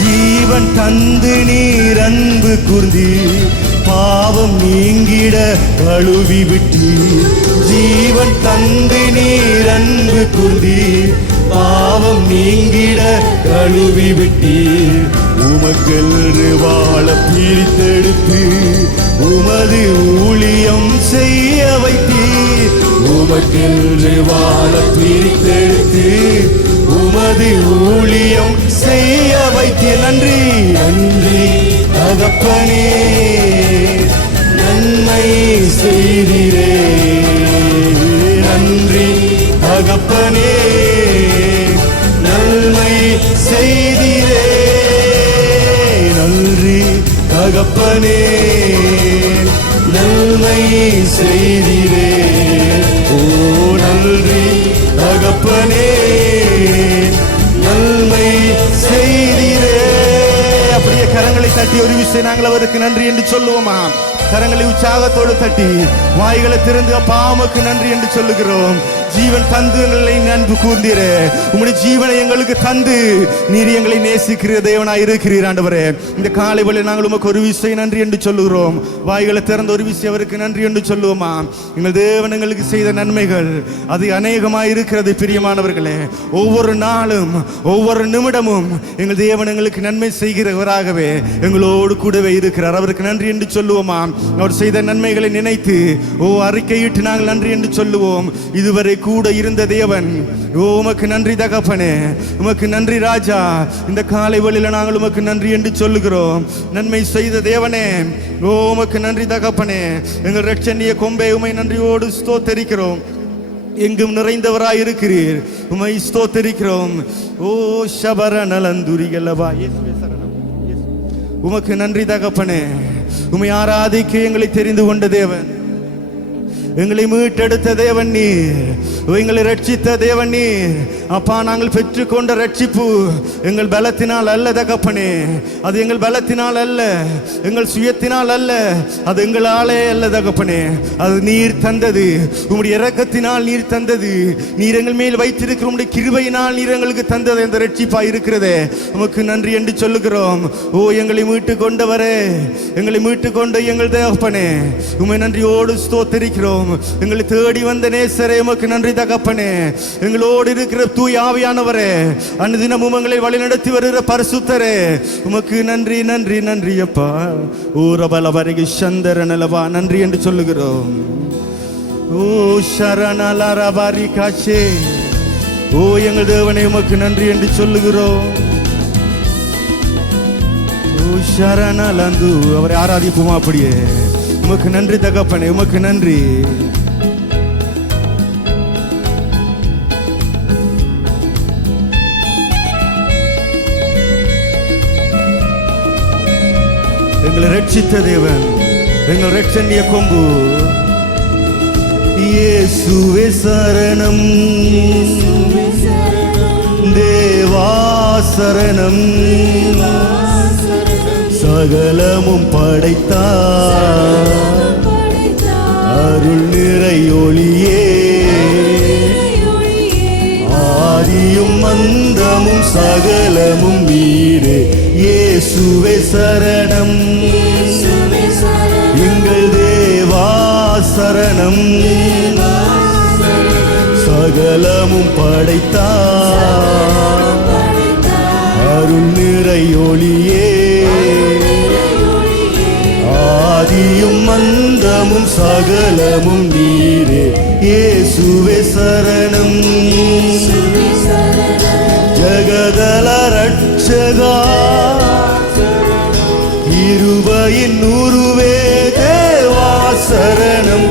ஜீவன் தந்து நீர் அன்பு கூர்ந்தி பாவம் நீங்கிட கழுவி விட்டி. ஜீவன் தந்து நீர் அன்பு கூர்ந்தி பாவம் நீங்கிட கழுவி விட்டி. உமக்கென்று வாழ பிரித்தெடுத்து உமது ஊழியம் செய்ய வைத்தீர். உமக்கென்று வாழ பிரித்தெடுத்து உமது ஊழியம் செய்ய வைத்தீர். நன்றி நன்றி தகப்பனே, நன்மை செய்தீரே. நன்றி தகப்பனே, நன்மை செய்தீரே. நன்றி தகப்பனே, நன்மை செய்தீரே. ஓ நன்றி தகப்பனே, நன்மை செய்தீரே. அப்படியே கரங்களை தட்டி ஒரு விஷயம் நாங்கள் அவருக்கு நன்றி என்று சொல்லுவோமா? கரங்களை உற்சாகத்தோடு தட்டி வாய்களை திறந்து அப்பா உமக்கு நன்றி என்று சொல்லுகிறோம். ஜீவன் தந்து எங்களை அன்பு கூர்ந்தீரே. உம்முடைய ஜீவனை எங்களுக்கு தந்து நீர் எங்களை நேசிக்கிற தேவனாய் இருக்கிறீர் ஆண்டவரே. இந்த காலை வேளையில் நாங்கள் உமக்கு ஒரு விஷயம் நன்றி என்று சொல்லுகிறோம். வாய்களை திறந்த ஒரு விஷயம் அவருக்கு நன்றி என்று சொல்லுவோமா? எங்கள் தேவன் எங்களுக்கு செய்த நன்மைகள் அது அநேகமாய் இருக்கிறது. பிரியமானவர்களே, ஒவ்வொரு நாளும் ஒவ்வொரு நிமிடமும் எங்கள் தேவன் எங்களுக்கு நன்மை செய்கிறவராகவே எங்களோடு கூடவே இருக்கிறார். அவருக்கு நன்றி என்று சொல்லுவோமா? அவர் செய்த நன்மைகளை நினைத்து அறிக்கையிட்டு நாங்கள் நன்றி என்று சொல்லுவோம். இதுவரை கூட இருந்த தேவன், உமக்கு நன்றி தகப்பனே, உமக்கு நன்றி ராஜா. இந்த காலை வேளையில் நாங்கள் உமக்கு நன்றி என்று சொல்லுகிறோம். நன்மை செய்த தேவனே, உமக்கு நன்றி தகப்பனே. எங்கள் இரட்சணிய கொம்பை உமை நன்றியோடு ஸ்தோத்தரிக்கிறோம். எங்கும் நிறைந்தவராய் இருக்கிறீர், உமை ஸ்தோத்தரிக்கிறோம். ஓ ஷபர நலந்துரிகளவா, உமக்கு நன்றி தகப்பனே. உமை ஆராதிக்க எங்களை தெரிந்து கொண்ட தேவன், எங்களை மீட்டெடுத்த தேவன் நீர், எங்களை ரட்சித்த தேவன் நீர். அப்பா, நாங்கள் பெற்றுக்கொண்ட ரட்சிப்பு எங்கள் பலத்தினால் அல்ல தகப்பனே. அது எங்கள் பலத்தினால் அல்ல, எங்கள் சுயத்தினால் அல்ல, அது எங்களாலே அல்ல தகப்பனே. அது நீர் தந்தது, உம்முடைய இரக்கத்தினால் நீர் தந்தது. நீர் எங்கள் மேல் வைத்திருக்கிற உம்முடைய கிருபையினால் நீர் எங்களுக்கு தந்தது அந்த ரட்சிப்பா இருக்கிறதே. உமக்கு நன்றி என்று சொல்லுகிறோம். ஓ எங்களை மீட்டு கொண்டவரே, எங்களை மீட்டு கொண்ட எங்கள் தகப்பனே, உம்மை நன்றியோடு ஸ்தோத்தரிக்கிறோம். எங்களை தேடி வந்த நேசரே, உமக்கு நன்றி தகப்பனே. எங்களோடு இருக்கிற தூய ஆவியானவரே, அனுதினமும் உங்களை வழிநடத்தி வருகிற பரிசுத்தரே, உமக்கு நன்றி நன்றி நன்றி அப்பா. ஊரபல வருகை சந்தரனலவா, நன்றி என்று சொல்லுகிறோம். ஓ சரணலரபாரி காச்சே, ஓ எங்கள் தேவனே, உமக்கு நன்றி என்று சொல்லுகிறோம். ஓ சரணலந்து, அவரை ஆராதிப்போமா? அப்படியே உமக்கு நன்றி தகப்பனே, உமக்கு நன்றி. எங்களை ரட்சித்த தேவன், எங்கள் ரட்சணிய கொம்பு, இயேசுவே சரணம், தேவா சரணம். சகலமும் படைத்தார் அருள் நிறை ஒளியே, ஆதியும் அந்தமும் சகலமும் நீரே. இயேசுவே சரணம், எங்கள் தேவா சரணம். சகலமும் படைத்தார் அருள் நிறை ஒளியே, ஆதியும் அந்தமும் சகலமும் நீரே. இயேசுவே சரணம். ஜகதல ரட்சகா கிருபையின் உருவே தேவா சரணம்.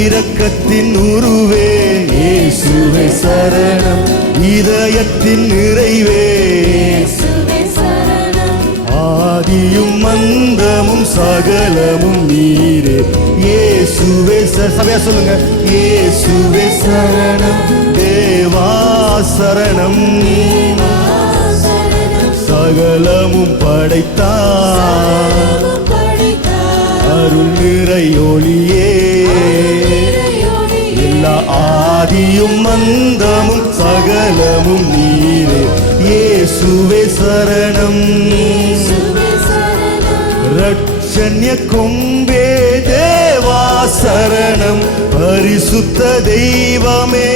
இரக்கத்தின் உருவே இயேசுவே சரணம். இதயத்தின் நிறைவே ஆதியும் அந்தமும் சகலமும் நீரே இயேசுவே. சபையா சொல்லுங்க, இயேசுவே சரணம். தேவா சரணம். சகலமும் படைத்தார் அருள் நிறை ஒளியே. எல்லா ஆதியும் அந்தமும் சகலமும் நீரே இயேசுவே சரணம். ரட்சண்ய கொம்பே தேவா சரணம். பரிசுத்த தெய்வமே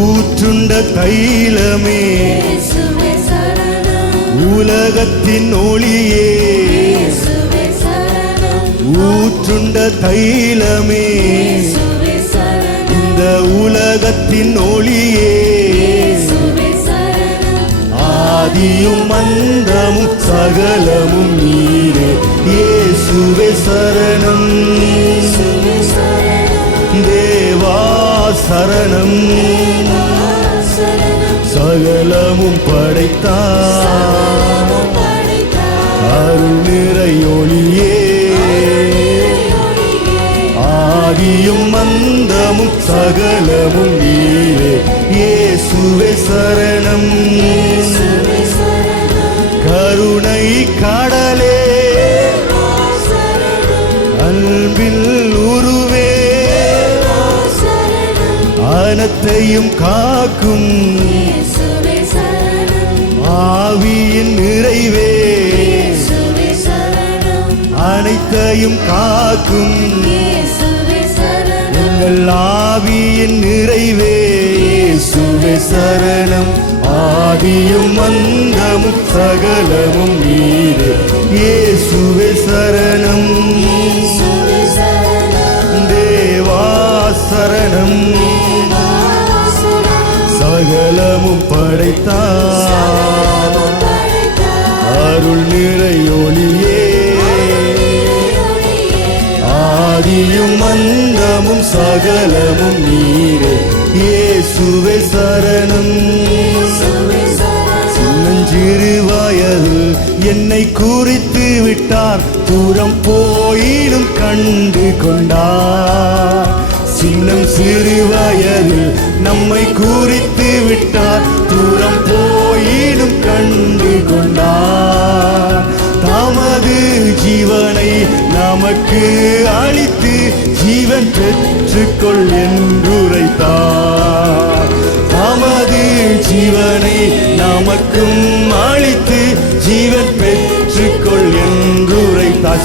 ஊற்றுண்ட தைலமே உலகத்தின் ஒளியே. ஊற்றுண்ட தைலமே இந்த உலகத்தின் ஒளியே. ஆதியும் அந்தமும் சகலமும் நீரே இயேசுவே சரணம். தேவா சரணம். சகலமும் படைத்தார் அருள் நிறை ஒளியே. ஆதியும் அந்தமும் சகலமும் நீரே இயேசுவே சரணம். கருணை கடலே அன்பில் உருவே அனைத்தையும் காக்கும் ஆவியின் நிறைவே அனைத்தையும் காக்கும் எங்கள் ஆவியின் நிறைவே இயேசுவே சரணம். ஆதியும் அந்தமும் சகலமும் நீரே இயேசுவே சரணம். தேவா சரணம். சகலமும் படைத்தார் அருள் நிறை ஒளியே. ஆதியும் அந்தமும் சகலமும் நீரே இயேசுவே சரணம். சின்னஞ்சிறு வயதில் என்னை குறித்து விட்டார் தூரம் போயினும் கண்டு கொண்டார். சின்னம் சிறு வயதில் நம்மை குறித்து விட்டார் தூரம் போயினும் கண்டு கொண்டார். தமது ஜீவனை நமக்கு அளித்து ஜீவன் பெற்றுக்கொள் என்றுரைத்தார். தமது ஜீவனை நமக்கும் அளித்து ஜீவன் பெற்றுக்கொள் என்றுரைத்தார்.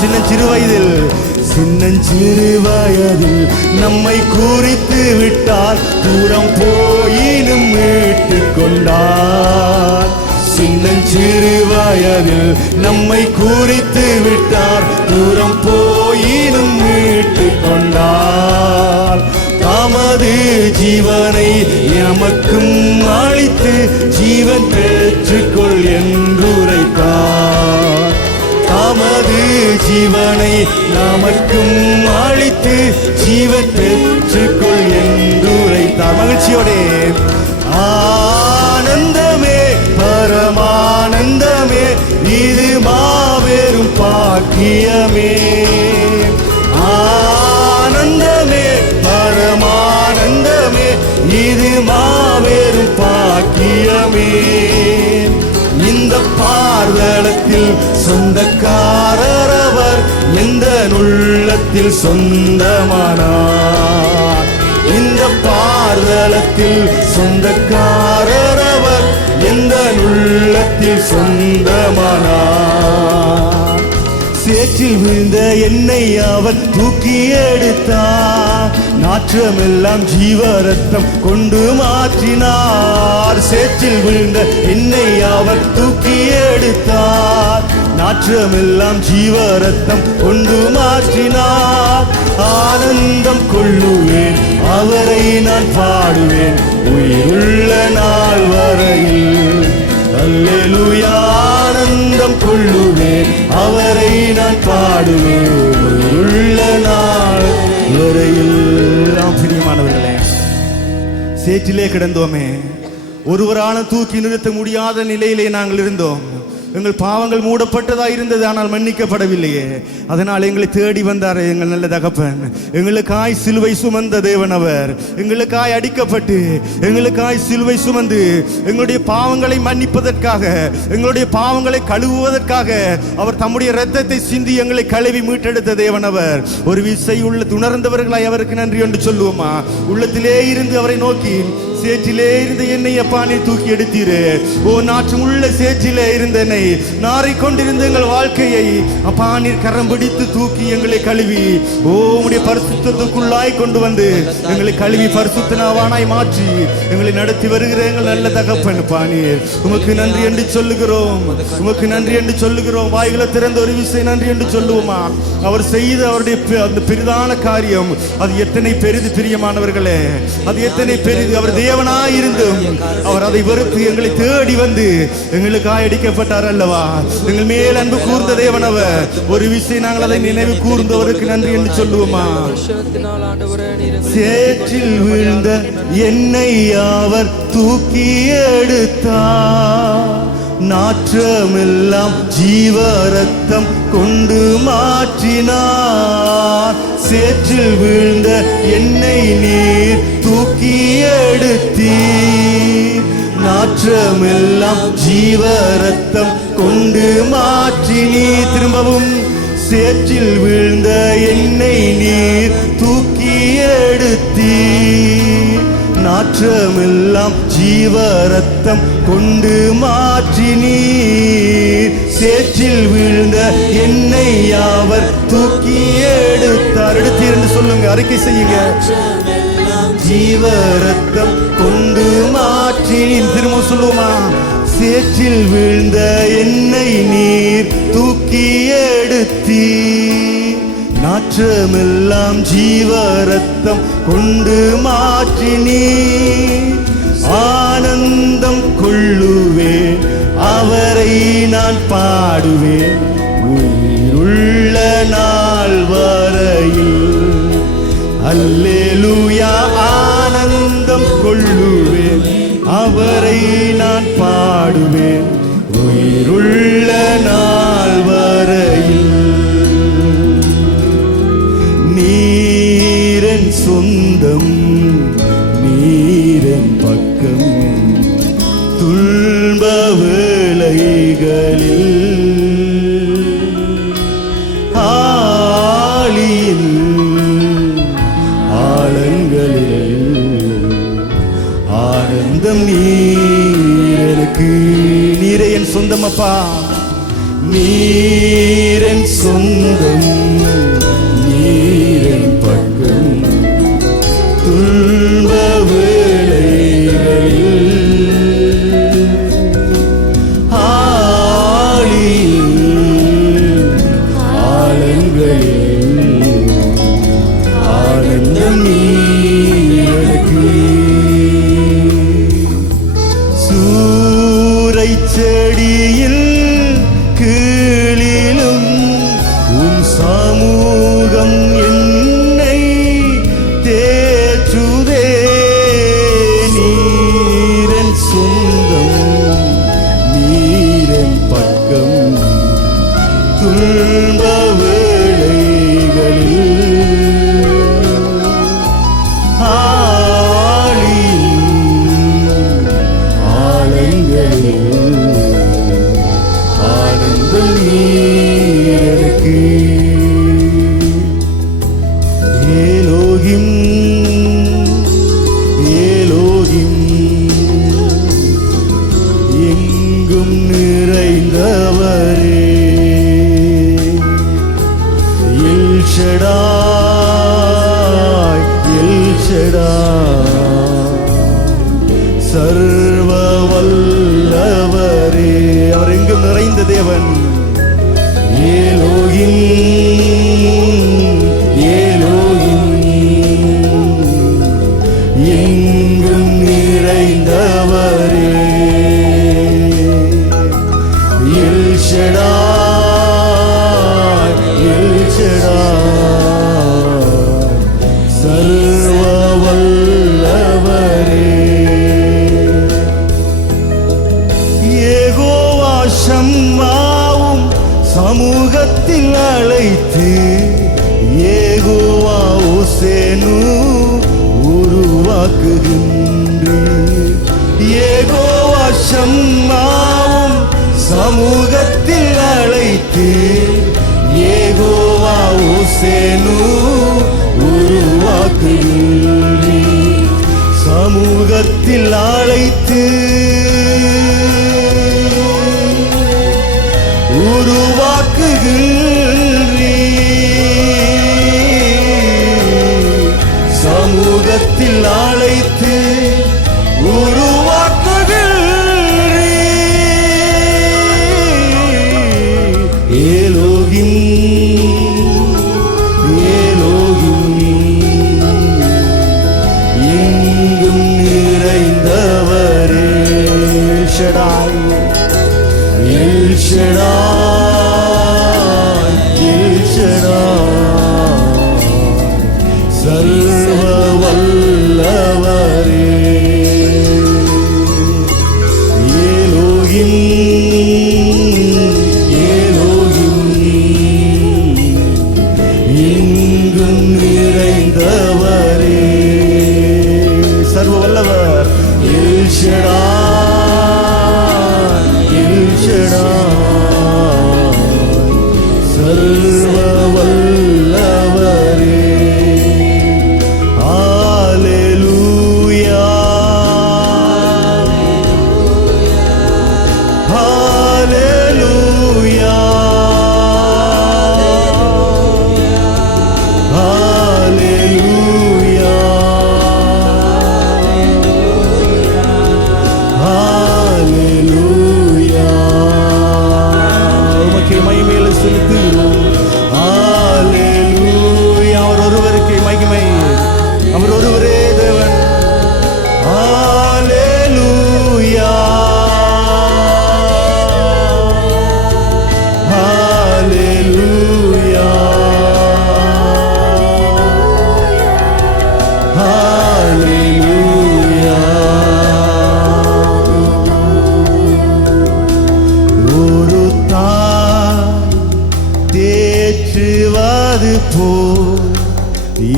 சின்னஞ்சிறு வயதில் நம்மை குறித்து விட்டார் தூரம் போயினும் மீட்டு கொண்டார். சின்னஞ்சிறு வயதில் நம்மை குறித்து விட்டார் தூரம் போயினும் மீட்டு கொண்டார். தமது ஜீவனை நமக்கும் அளித்து ஜீவன் பெற்றுக்கொள் என்றுரைத்தார். தமது ஜீவனை நமக்கும் அளித்து ஜீவன் பெற்றுக்கொள் என்றுரைத்தார். மகிழ்ச்சியோடே ஆனந்தமே பரமானந்தமே இது மாபெரும் பாக்கியமே. ஆனந்தமே பரமானந்தமே இது மாபெரும் பாக்கியமே. இந்த பார்தலத்தில் சொந்தக்காரர் அவர் எந்த உள்ளத்தில் சொந்தமானார். இந்த பார்தலத்தில் சொந்தக்காரர் அவர் எந்த உள்ளத்தில் சொந்தமானார். சேற்றில் விழுந்த என்னை அவர் தூக்கி எடுத்தார். நாற்றமெல்லாம் ஜீவ ரத்தம் கொண்டு மாற்றினார். சேற்றில் விழுந்த என்னை அவர் தூக்கி எடுத்தார். நாற்றமெல்லாம் ஜீவ ரத்தம் கொண்டு மாற்றினார். ஆனந்தம் கொள்ளுவேன், அவரை நான் பாடுவேன் உயிருள்ள நாள் வரையில். அல்லேலூயா, ஆனந்தம் கொள்ளுவேன், அவரை நான் பாடுவேன் உயிருள்ள நாள் வரையில். பிரியமானவர்களே, சேற்றிலே கிடந்தோமே, ஒருவராலும் தூக்கி நிறுத்த முடியாத நிலையிலே நாங்கள் இருந்தோம். எங்கள் பாவங்கள் மூடப்பட்டதாக இருந்தது, ஆனால் மன்னிக்கப்படவில்லையே. அதனால் எங்களை தேடி வந்தார் எங்கள் நல்ல தகப்பன். எங்களுக்காய் சிலுவை சுமந்த தேவன் அவர். எங்களுக்காய் அடிக்கப்பட்டு எங்களுக்காய் சிலுவை சுமந்து எங்களுடைய பாவங்களை மன்னிப்பதற்காக, எங்களுடைய பாவங்களை கழுவுவதற்காக அவர் தம்முடைய இரத்தத்தை சிந்தி எங்களை கழுவி மீட்டெடுத்த தேவன் அவர். ஒரு விசை உள்ள உணர்ந்தவர்களாய் அவருக்கு நன்றி என்று சொல்லுவோமா? உள்ளத்திலே இருந்து அவரை நோக்கி, சேற்றிலே இருந்த என்னை அப்பா நீ தூக்கி எடுத்தீரு. ஓ, நாற்றம் உள்ள சேற்றிலே இருந்த என்னை, நாறிக்கொண்டிருந்த எங்கள் வாழ்க்கையை அப்பா நீர் கரம் பிடித்து தூக்கி எங்களை கழுவி, ஓ உம்முடைய பரிசுத்தத்துக்குள்ளாய் கொண்டு வந்து எங்களை கழுவி பரிசுத்தனாவானாய் மாற்றி எங்களை நடத்தி வருகிற எங்கள் நல்ல தகப்பன் பானீர், உமக்கு நன்றி என்று சொல்லுகிறோம். உமக்கு நன்றி என்று சொல்லுகிறோம். வாய்களை திறந்த ஒரு விஷயம் நன்றி என்று சொல்லுவோமா? அவர் செய்த அவருடைய அந்த பெரிதான காரியம் அது எத்தனை பெரிது பிரியமானவர்களே, அது எத்தனை பெரிது. அவர் தேவனாயிருந்தும் அவர் அதை வெறுத்து எங்களை தேடி வந்து எங்களுக்காய் அடிக்கப்பட்டார் அல்லவா? எங்கள் மேல் அன்பு கூர்ந்த தேவன் அவர். ஒரு விஷயம் நாங்கள் அதை நினைவு கூர்ந்தவருக்கு நன்றி என்று சொல்லுவோமா? சேற்றில் விழுந்த என்னை அவர் தூக்கி எடுத்தார், நாற்றமெல்லாம் ஜீவ ரத்தம் கொண்டு மாற்றினார். சேற்றில் விழுந்த என்னை நீர் தூக்கி எடுத்தீர், நாற்றமெல்லாம் ஜீவ ரத்தம் கொண்டு மாற்றினீ. திரும்பவும், சேற்றில் விழுந்த என்னை நீர் தூக்கி எடுத்தீர், நாற்றமெல்லாம் ஜீவ ரத்தம் கொண்டு மாற்றினீர். சேற்றில் விழுந்த என்னை அவர் தூக்கி எடுத்தார். எடுத்தீர் என்று சொல்லுங்க, அறிக்கை செய்யுங்க. ஜீவ ரத்தம் கொண்டு மாற்றினீர். திரும்ப சொல்லுவோமா? சேற்றில் விழுந்த என்னை நீர் தூக்கி எடுத்தீர், நாற்றமெல்லாம் ஜீவ ரத்தம் கொண்டு மாற்றினீர். ஆனந்தம் கொள்ளுவேன், அவரை நான் பாடுவேன் உயிருள்ள நாள் வரையில். அல்லேலூயா, ஆனந்தம் கொள்ளுவேன், அவரை நான் பாடுவேன் உயிருள்ள நாள் வரையில். நீரன் சொந்தம், நீரன் பக்கம், துன்ப வேளைகளில் ஆழியின் ஆழங்களில் ஆனந்தம் நீரனுக்கு. நீரே என் சொந்தம் அப்பா, நீரன் சொந்தம், நீரன் பக்கம், துன்ப வேளைகளில் ஆழியின் ஆழங்களில் ஆனந்தம் நீரனுக்கு. சூரை செடியில் கீழிலும் உன் சமூகம் என்னை தேற்றுதே. நீரன் சொந்தம், நீரன் பக்கம், துன்ப வேளைகளில் ஆனந்தம் நீரனுக்கு. ஏலோகிம், ஏலோகிம், எங்கும் நிறைந்தவரே. எல் ஷடாய், எல் ஷடாய், சர்வ வல்லவரே. அவர் எங்கும் நிறைந்த தேவன். ஏலோகிம், ஏலோகிம், ஷடாய், எல் ஷடாய், சர்வ வல்லவரே. யெகோவா ஷம்மாவும் சமூகத்தில் அழைத்து, யெகோவா ஓசேனு உருவாக்குகின்றீர். யெகோவா ஷம்மாவும் சமூகத்தில் அழைத்து, யெகோவா ஓசேனு உருவாக்குகின்றீர். சமூகத்தில் அழைத்து உருவாக்குகின்றீர். சமூகத்தில் அழைத்து உருவாக்குகின்றீர். ஏலோகிம், ஏலோகிம், எங்கும் நிறைந்தவரே. Shaddai, El Shaddai, El Shaddai, சர்வ வல்லவரே. ஏலோகிம், ஏலோகிம், எங்கும் நிறைந்தவரே. சர்வ வல்லவர். எல் ஷடாய், எல் ஷடாய், சர்வ வல்லவரே. ஹல்லேலூயா, ஹல்லேலூயா, ஹல்லேலூயா, ஹல்லேலூயா. உமக்கே மகிமையை செலுத்துகிறோம். ஹல்லேலூயா. அவர் ஒருவருக்கே மகிமை, அவர் ஒருவரே தேவன். ஹல்லேலூயா, ஹல்லேலூயா, ஹல்லேலூயா. ஒரு தாய் தேற்றுவது போல்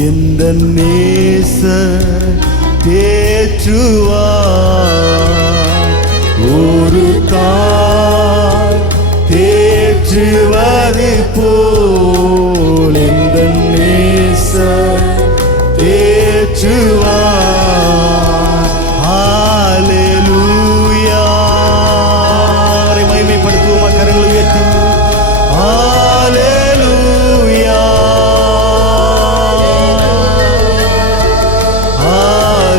எந்த நேசர் தேற்றுவார். ஒரு தாய் தேற்றுவது போல் எந்த நேசர் தேற்றுவார். ஹல்லேலூயா. அவரை மகிமைப்படுத்துவோமா? கரங்களை உயர்த்தி ஹல்லேலூயா,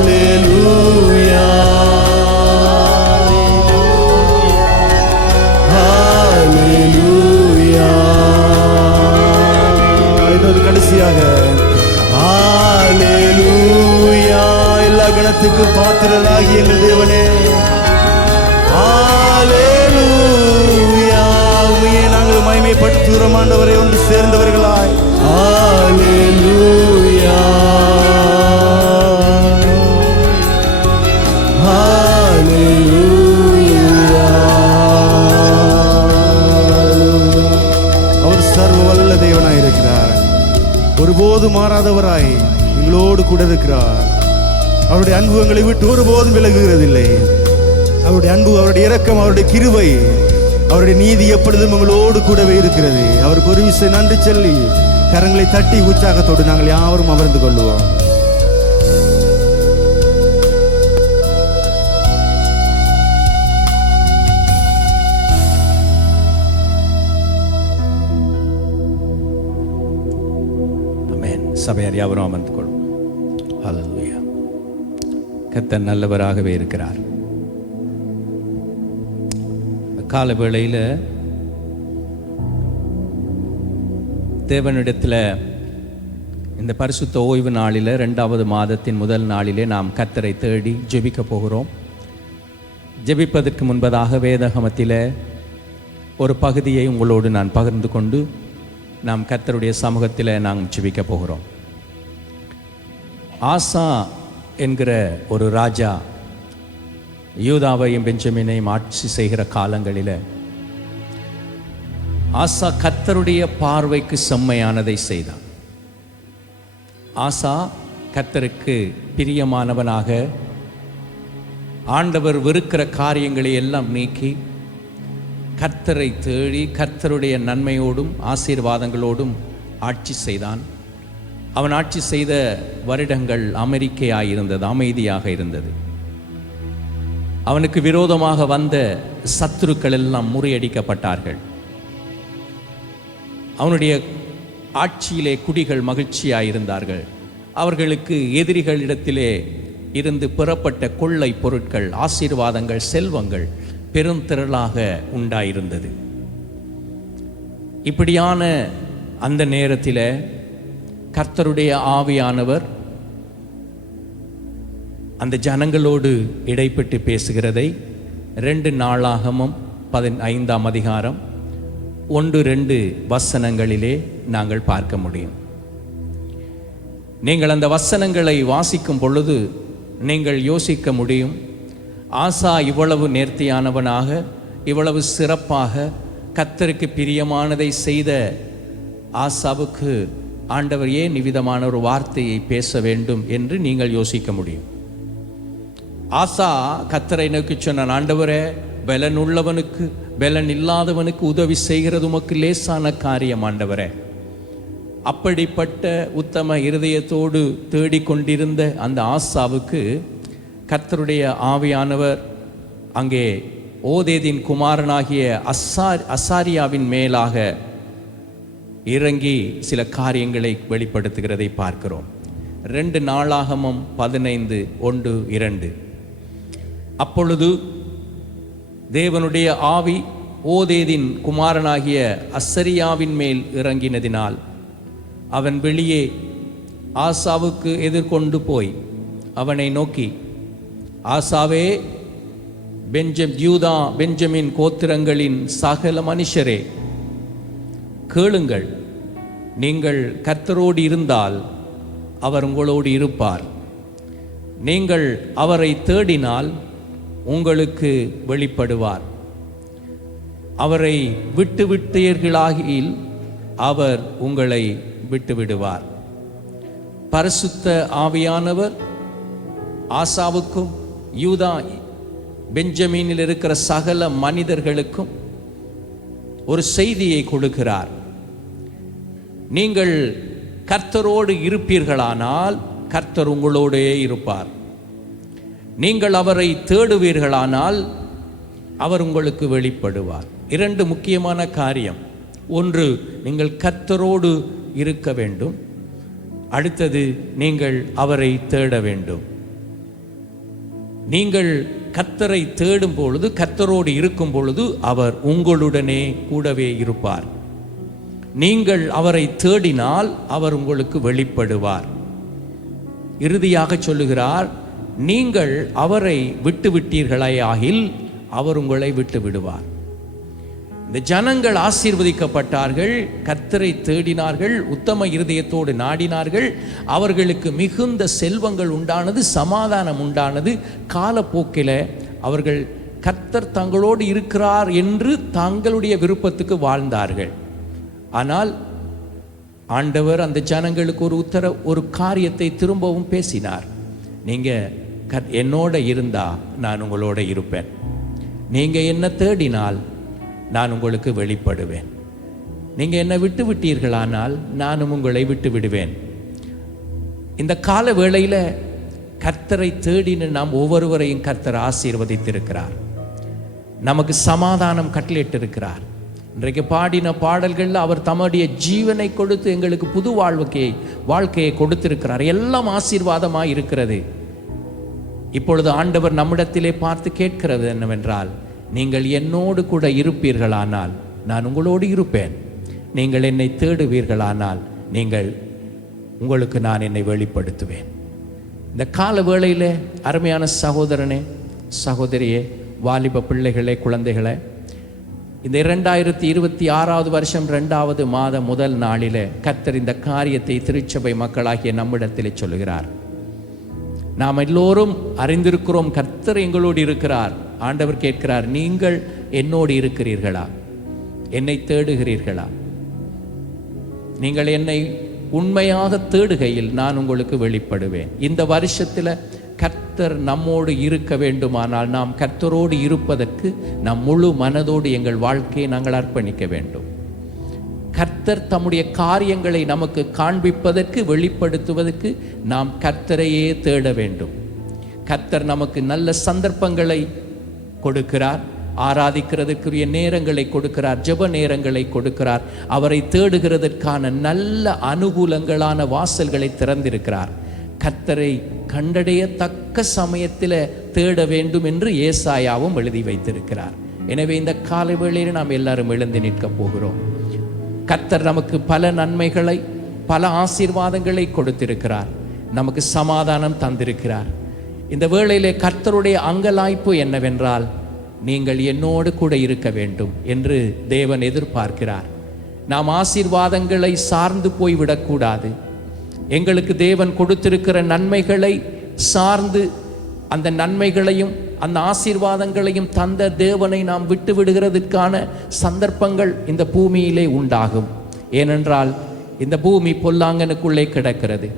ஹல்லேலூயா, ஹல்லேலூயா. இன்னொரு கடைசியாக ஹல்லேலூயா. எல்லா கணத்துக்கு பாத்திரராகி எங்கள் தேவனே, ஹல்லேலூயா. உம்மையே நாங்கள் மகிமைப்படுத்துகிறோம் ஆண்டவரே, ஒன்று சேர்ந்தவர்களாய். ஹல்லேலூயா, ஹல்லேலூயா. அவர் சர்வ வல்ல தேவனாய் இருக்கிறார். ஒருபோதும் மாறாதவராய் எங்களோடு கூட இருக்கிறார். அவருடைய அன்பு எங்களை விட்டு ஒருபோதும் விலகுகிறதில்லை. அவருடைய அன்பு, அவருடைய இரக்கம், அவருடைய கிருபை, அவருடைய நீதி எப்பொழுதும் எங்களோடு கூடவே இருக்கிறது. அவருக்கு ஒரு விஷயம் நன்றி சொல்லி கரங்களை தட்டி உற்சாகத்தோடு நாங்கள் யாவரும் அமர்ந்து கொள்வோம். ஆமென். சபையார் யாவரும் அமர்ந்து கொள்வோம். ஹல்லேலூயா. கர்த்தர் நல்லவராகவே இருக்கிறார். கால வேளையில் தேவனிடத்தில் இந்த பரிசுத்த ஓய்வு நாளில் 2வது மாதத்தின் முதல் நாளிலே நாம் கர்த்தரை தேடி ஜெபிக்க போகிறோம். ஜெபிப்பதற்கு முன்பதாக வேதாகமத்தில் ஒரு பகுதியை உங்களோடு நான் பகிர்ந்து கொண்டு நாம் கர்த்தருடைய சமூகத்தில் நாங்கள் ஜெபிக்க போகிறோம். ஆசா என்கிற ஒரு ராஜா யூதாவையும் பெஞ்சமினையும் ஆட்சி செய்கிற காலங்களில் ஆசா கர்த்தருடைய பார்வைக்கு செம்மையானதை செய்தான். ஆசா கர்த்தருக்கு பிரியமானவனாக ஆண்டவர் வெறுக்கிற காரியங்களை எல்லாம் நீக்கி கர்த்தரை தேடி கர்த்தருடைய நன்மையோடும் ஆசீர்வாதங்களோடும் ஆட்சி செய்தான். அவன் ஆட்சி செய்த வருடங்கள் அமெரிக்கையாயிருந்தது, அமைதியாக இருந்தது. அவனுக்கு விரோதமாக வந்த சத்துருக்கள் எல்லாம் முறியடிக்கப்பட்டார்கள். அவனுடைய ஆட்சியிலே குடிகள் மகிழ்ச்சியாயிருந்தார்கள். அவர்களுக்கு எதிரிகளிடத்திலே இருந்து பெறப்பட்ட கொள்ளை பொருட்கள், ஆசீர்வாதங்கள், செல்வங்கள் பெருந்திரளாக உண்டாயிருந்தது. இப்படியான அந்த நேரத்தில் கர்த்தருடைய ஆவியானவர் அந்த ஜனங்களோடு இடைப்பட்டு பேசுகிறதை 2 நாளாகமம் 15ஆம் அதிகாரம் 1-2 வசனங்களிலே நாங்கள் பார்க்க முடியும். நீங்கள் அந்த வசனங்களை வாசிக்கும் பொழுது நீங்கள் யோசிக்க முடியும், ஆசா இவ்வளவு நேர்த்தியானவனாக, இவ்வளவு சிறப்பாக கர்த்தருக்கு பிரியமானதை செய்த ஆசாவுக்கு ஆண்டவர் ஏன் இவ்விதமான ஒரு வார்த்தையை பேச வேண்டும் என்று நீங்கள் யோசிக்க முடியும். ஆசா கர்த்தரை நோக்கி சொன்னான், ஆண்டவரே, பலன் உள்ளவனுக்கு பலன் இல்லாதவனுக்கு உதவி செய்கிறது உமக்கு லேசான காரியம் ஆண்டவரே. அப்படிப்பட்ட உத்தம இருதயத்தோடு தேடிக்கொண்டிருந்த அந்த ஆசாவுக்கு கர்த்தருடைய ஆவியானவர் அங்கே ஓதேதின் குமாரனாகிய அசாரியாவின் மேலாக இறங்கி சில காரியங்களை வெளிப்படுத்துகிறதை பார்க்கிறோம். 2 நாளாகமம் 15:1-2. அப்பொழுது தேவனுடைய ஆவி ஓதேதின் குமாரனாகிய அசரியாவின் மேல் இறங்கினதினால் அவன் வெளியே ஆசாவுக்கு எதிர்கொண்டு போய் அவனை நோக்கி, ஆசாவே, யூதா பெஞ்சமின் கோத்திரங்களின் சகல மனுஷரே, கேளுங்கள். நீங்கள் கர்த்தரோடு இருந்தால் அவர் உங்களோடு இருப்பார். நீங்கள் அவரை தேடினால் உங்களுக்கு வெளிப்படுவார். அவரை விட்டுவிட்டீர்களாகில் அவர் உங்களை விட்டுவிடுவார். பரிசுத்த ஆவியானவர் ஆசாவுக்கும் யூதா பெஞ்சமீனில் இருக்கிற சகல மனிதர்களுக்கும் ஒரு செய்தியை கொடுக்கிறார். நீங்கள் கர்த்தரோடு இருப்பீர்களானால் கர்த்தர் உங்களோடே இருப்பார். நீங்கள் அவரை தேடுவீர்களானால் அவர் உங்களுக்கு வெளிப்படுவார். 2 முக்கியமான காரியம். ஒன்று, நீங்கள் கர்த்தரோடு இருக்க வேண்டும். அடுத்தது, நீங்கள் அவரை தேட வேண்டும். நீங்கள் கர்த்தரை தேடும் பொழுது, கர்த்தரோடு இருக்கும் பொழுது அவர் உங்களுடனே கூடவே இருப்பார். நீங்கள் அவரை தேடினால் அவர் உங்களுக்கு வெளிப்படுவார். இறுதியாக சொல்லுகிறார், நீங்கள் அவரை விட்டுவிட்டீர்களாகில் அவர் உங்களை விட்டு விடுவார். இந்த ஜனங்கள் ஆசீர்வதிக்கப்பட்டார்கள், கர்த்தரை தேடினார்கள், உத்தம இருதயத்தோடு நாடினார்கள். அவர்களுக்கு மிகுந்த செல்வங்கள் உண்டானது, சமாதானம் உண்டானது. காலப்போக்கில் அவர்கள் கர்த்தர் தங்களோடு இருக்கிறார் என்று தங்களுடைய விருப்பத்துக்கு வாழ்ந்தார்கள். ஆனால் ஆண்டவர் அந்த ஜனங்களுக்கு ஒரு காரியத்தை திரும்பவும் பேசினார். நீங்கள் என்னோட இருந்தா நான் உங்களோட இருப்பேன். நீங்கள் என்ன தேடினால் நான் உங்களுக்கு வெளிப்படுவேன். நீங்கள் என்னை விட்டு விட்டீர்களானால் நானும் உங்களை விட்டு விடுவேன். இந்த கால வேளையில் கர்த்தரை தேடின நாம் ஒவ்வொருவரையும் கர்த்தர் ஆசீர்வதித்திருக்கிறார். நமக்கு சமாதானம் கட்டளையிட்டிருக்கிறார். இன்றைக்கு பாடின பாடல்களில் அவர் தம்முடைய ஜீவனை கொடுத்து எங்களுக்கு புது வாழ்க்கையை கொடுத்திருக்கிறார். எல்லாம் ஆசீர்வாதமாக இருக்கிறது. இப்பொழுது ஆண்டவர் நம்மிடத்திலே பார்த்து கேட்கிறது என்னவென்றால், நீங்கள் என்னோடு கூட இருப்பீர்களானால் நான் உங்களோடு இருப்பேன். நீங்கள் என்னை தேடுவீர்களானால் உங்களுக்கு நான் என்னை வெளிப்படுத்துவேன். இந்த கால வேளையில் அருமையான சகோதரனே, சகோதரியே, வாலிப பிள்ளைகளே, குழந்தைகளே, இந்த 2026 வருஷம் 2வது மாதம் முதல் நாளிலே கர்த்தர் இந்த காரியத்தை திருச்சபை மக்களாகிய நம்மிடத்திலே சொல்லுகிறார். நாம் எல்லோரும் அறிந்திருக்கிறோம், கர்த்தர் எங்களோடு இருக்கிறார். ஆண்டவர் கேட்கிறார், நீங்கள் என்னோடு இருக்கிறீர்களா? என்னை தேடுகிறீர்களா? நீங்கள் என்னை உண்மையாக தேடுகையில் நான் உங்களுக்கு வெளிப்படுவேன். இந்த வருஷத்தில் கர்த்தர் நம்மோடு இருக்க வேண்டுமானால் நாம் கர்த்தரோடு இருப்பதற்கு நம் முழு மனதோடு எங்கள் வாழ்க்கையை நாங்கள் அர்ப்பணிக்க வேண்டும். கர்த்தர் தம்முடைய காரியங்களை நமக்கு காண்பிப்பதற்கு, வெளிப்படுத்துவதற்கு நாம் கர்த்தரையே தேட வேண்டும். கர்த்தர் நமக்கு நல்ல சந்தர்ப்பங்களை கொடுக்கிறார், ஆராதிக்கிறதுக்குரிய நேரங்களை கொடுக்கிறார், ஜெப நேரங்களை கொடுக்கிறார், அவரை தேடுகிறதற்கான நல்ல அனுகூலங்களான வாசல்களை திறந்திருக்கிறார். கர்த்தரை கண்டடையத்தக்க சமயத்தில் தேட வேண்டும் என்று ஏசாயாவும் எழுதி வைத்திருக்கிறார். எனவே இந்த காலை வேளையில் நாம் எல்லாரும் எழுந்து நிற்க போகிறோம். கர்த்தர் நமக்கு பல நன்மைகளை, பல ஆசீர்வாதங்களை கொடுத்திருக்கிறார், நமக்கு சமாதானம் தந்திருக்கிறார். இந்த வேளையிலே கர்த்தருடைய அங்கலாய்ப்பு என்னவென்றால், நீங்கள் என்னோடு கூட இருக்க வேண்டும் என்று தேவன் எதிர்பார்க்கிறார். நாம் ஆசீர்வாதங்களை சார்ந்து போய்விடக்கூடாது. எங்களுக்கு தேவன் கொடுத்திருக்கிற நன்மைகளை சார்ந்து அந்த நன்மைகளையும் அந்த ஆசீர்வாதங்களையும் தந்த தேவனை நாம் விட்டு விடுகிறதுக்கான சந்தர்ப்பங்கள் இந்த பூமியிலே உண்டாகும். ஏனென்றால் இந்த பூமி பொல்லாங்கனுக்குள்ளே கிடக்கிறது.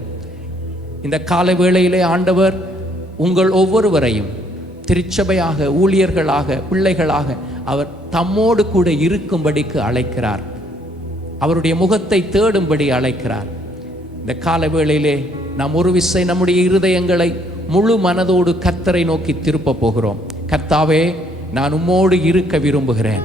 இந்த கால வேளையிலே ஆண்டவர் உங்கள் ஒவ்வொருவரையும் திருச்சபையாக, ஊழியர்களாக, பிள்ளைகளாக அவர் தம்மோடு கூட இருக்கும்படிக்கு அழைக்கிறார். அவருடைய முகத்தை தேடும்படி அழைக்கிறார். இந்த கால வேளையிலே நாம் ஒரு விசை நம்முடைய இருதயங்களை முழு மனதோடு கர்த்தரை நோக்கி திருப்ப போகிறோம். கர்த்தாவே, நான் உம்மோடு இருக்க விரும்புகிறேன்.